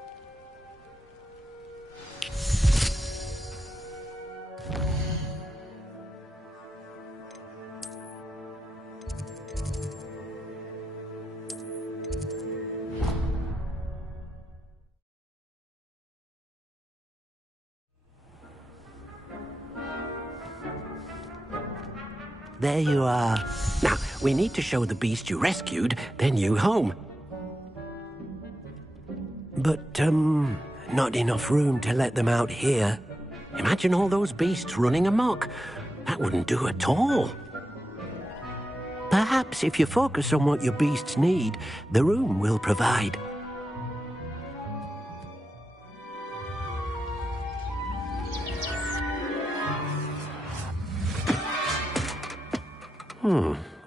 There you are. Now, we need to show the beast you rescued their new home. But, not enough room to let them out here. Imagine all those beasts running amok. That wouldn't do at all. Perhaps if you focus on what your beasts need, the room will provide.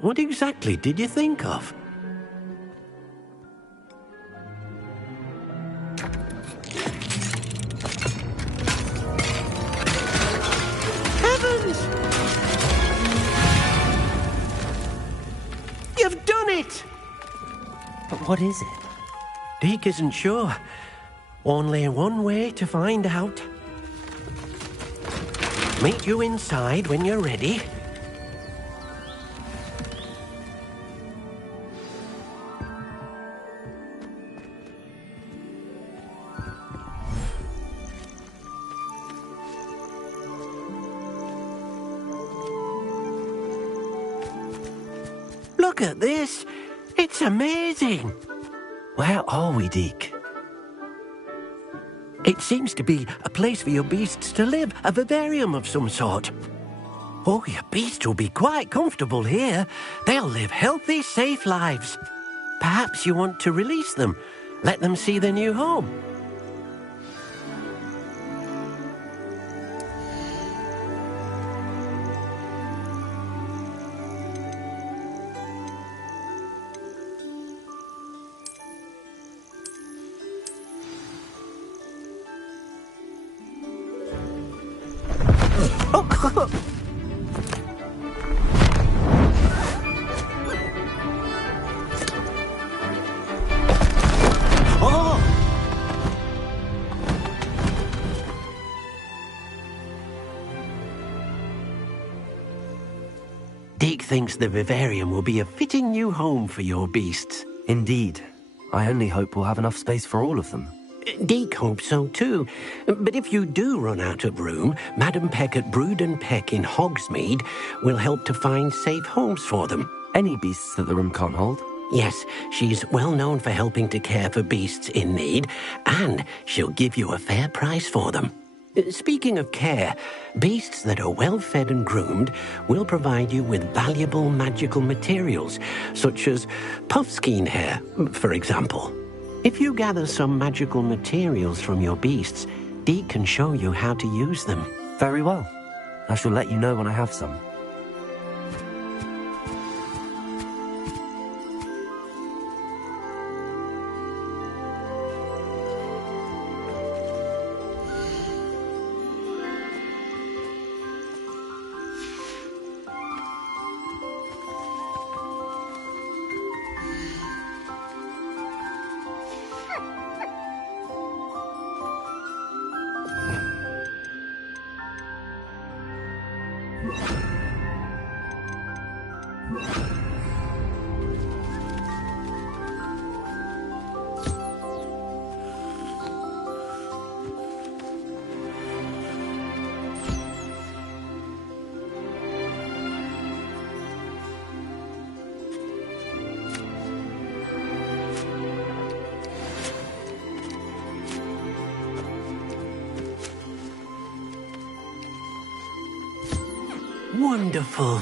What exactly did you think of? Heavens! You've done it! But what is it? Deke isn't sure. Only one way to find out. Meet you inside when you're ready. Look at this. It's amazing. Where are we, Deke? It seems to be a place for your beasts to live, a vivarium of some sort. Oh, your beasts will be quite comfortable here. They'll live healthy, safe lives. Perhaps you want to release them, let them see their new home. Deke thinks the vivarium will be a fitting new home for your beasts. Indeed. I only hope we'll have enough space for all of them. Deke hopes so too. But if you do run out of room, Madam Peck at Brood and Peck in Hogsmeade will help to find safe homes for them. Any beasts that the room can't hold? Yes, she's well known for helping to care for beasts in need, and she'll give you a fair price for them. Speaking of care, beasts that are well fed and groomed will provide you with valuable magical materials, such as puffskein hair, for example. If you gather some magical materials from your beasts, Deke can show you how to use them. Very well. I shall let you know when I have some. Wonderful.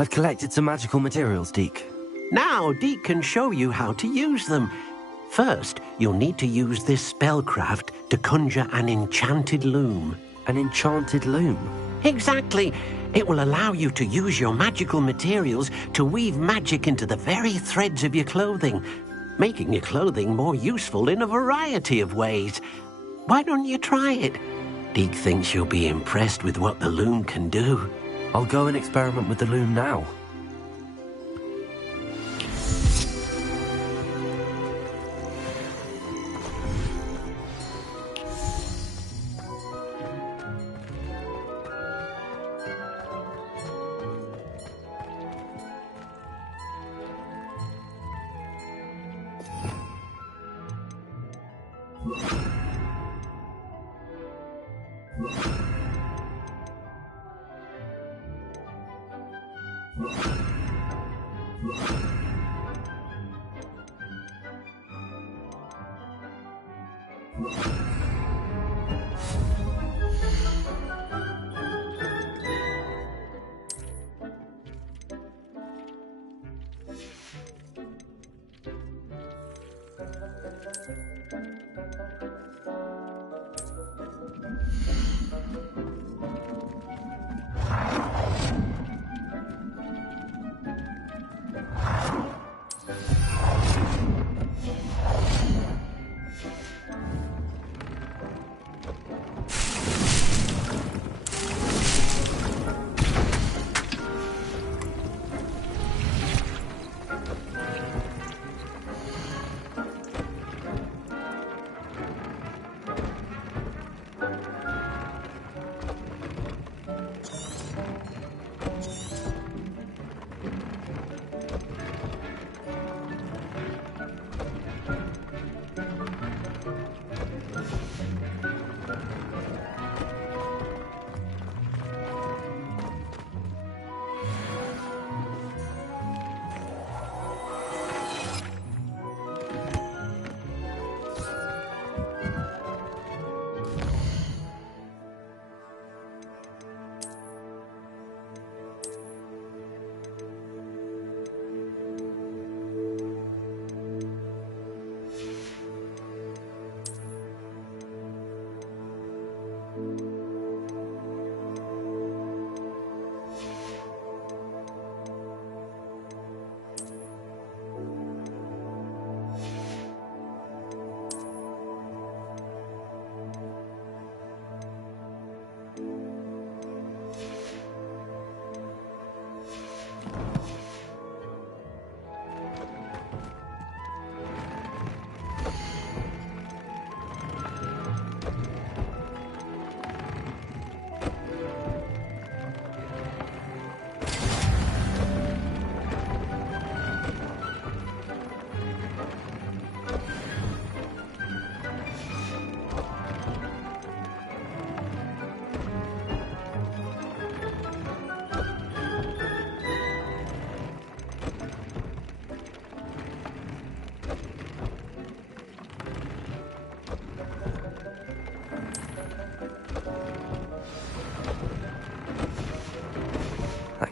I've collected some magical materials, Deke. Now, Deke can show you how to use them. First, you'll need to use this spellcraft to conjure an enchanted loom. An enchanted loom? Exactly. It will allow you to use your magical materials to weave magic into the very threads of your clothing, making your clothing more useful in a variety of ways. Why don't you try it? Deke thinks you'll be impressed with what the loom can do. I'll go and experiment with the loom now.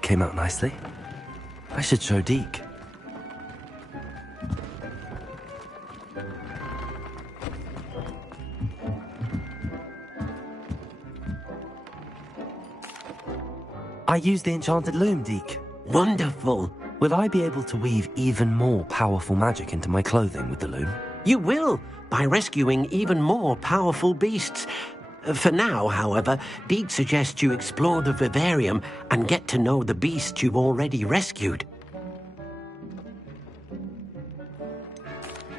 Came out nicely. I should show Deke. I used the enchanted loom, Deke. Wonderful. Will I be able to weave even more powerful magic into my clothing with the loom? You will, by rescuing even more powerful beasts. For now, however, Deke suggests you explore the vivarium and get to know the beasts you've already rescued.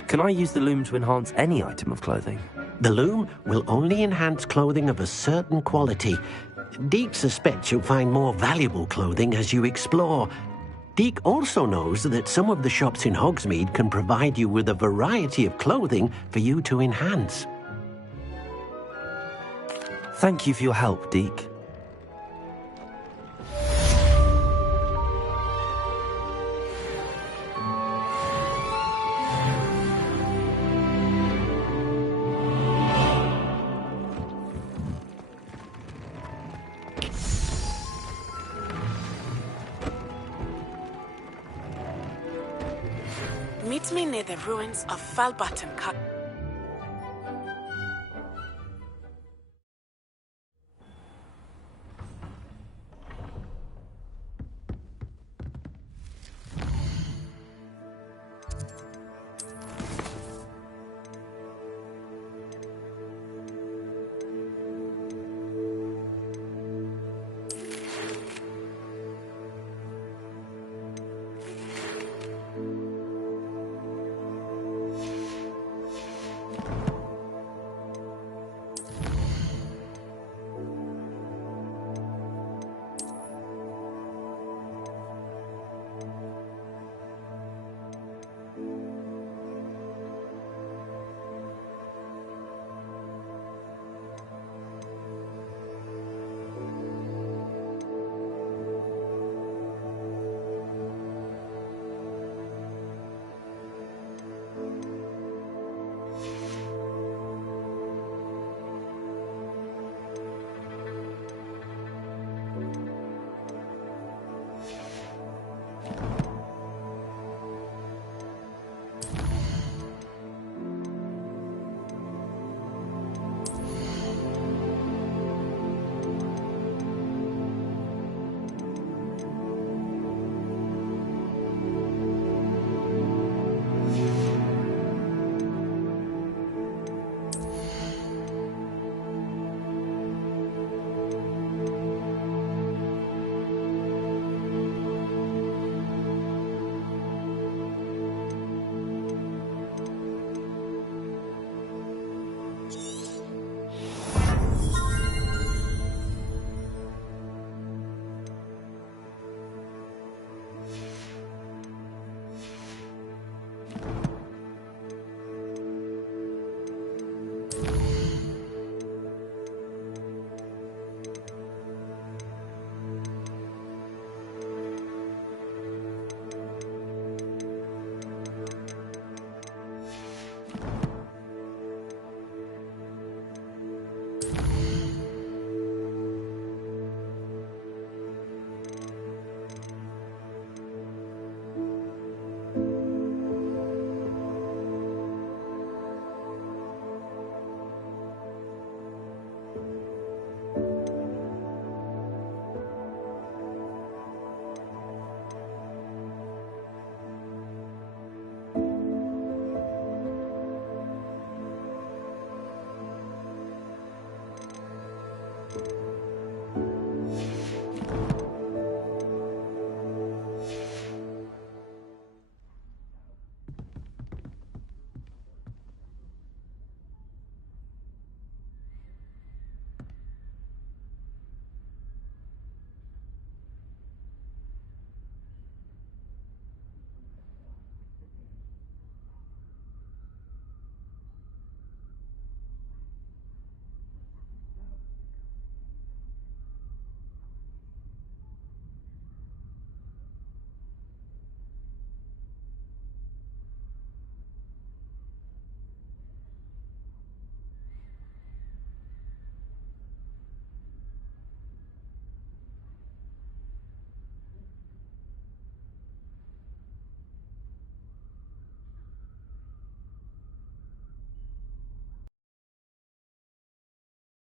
Can I use the loom to enhance any item of clothing? The loom will only enhance clothing of a certain quality. Deke suspects you'll find more valuable clothing as you explore. Deke also knows that some of the shops in Hogsmeade can provide you with a variety of clothing for you to enhance. Thank you for your help, Deke. Meet me near the ruins of Falbutton Castle.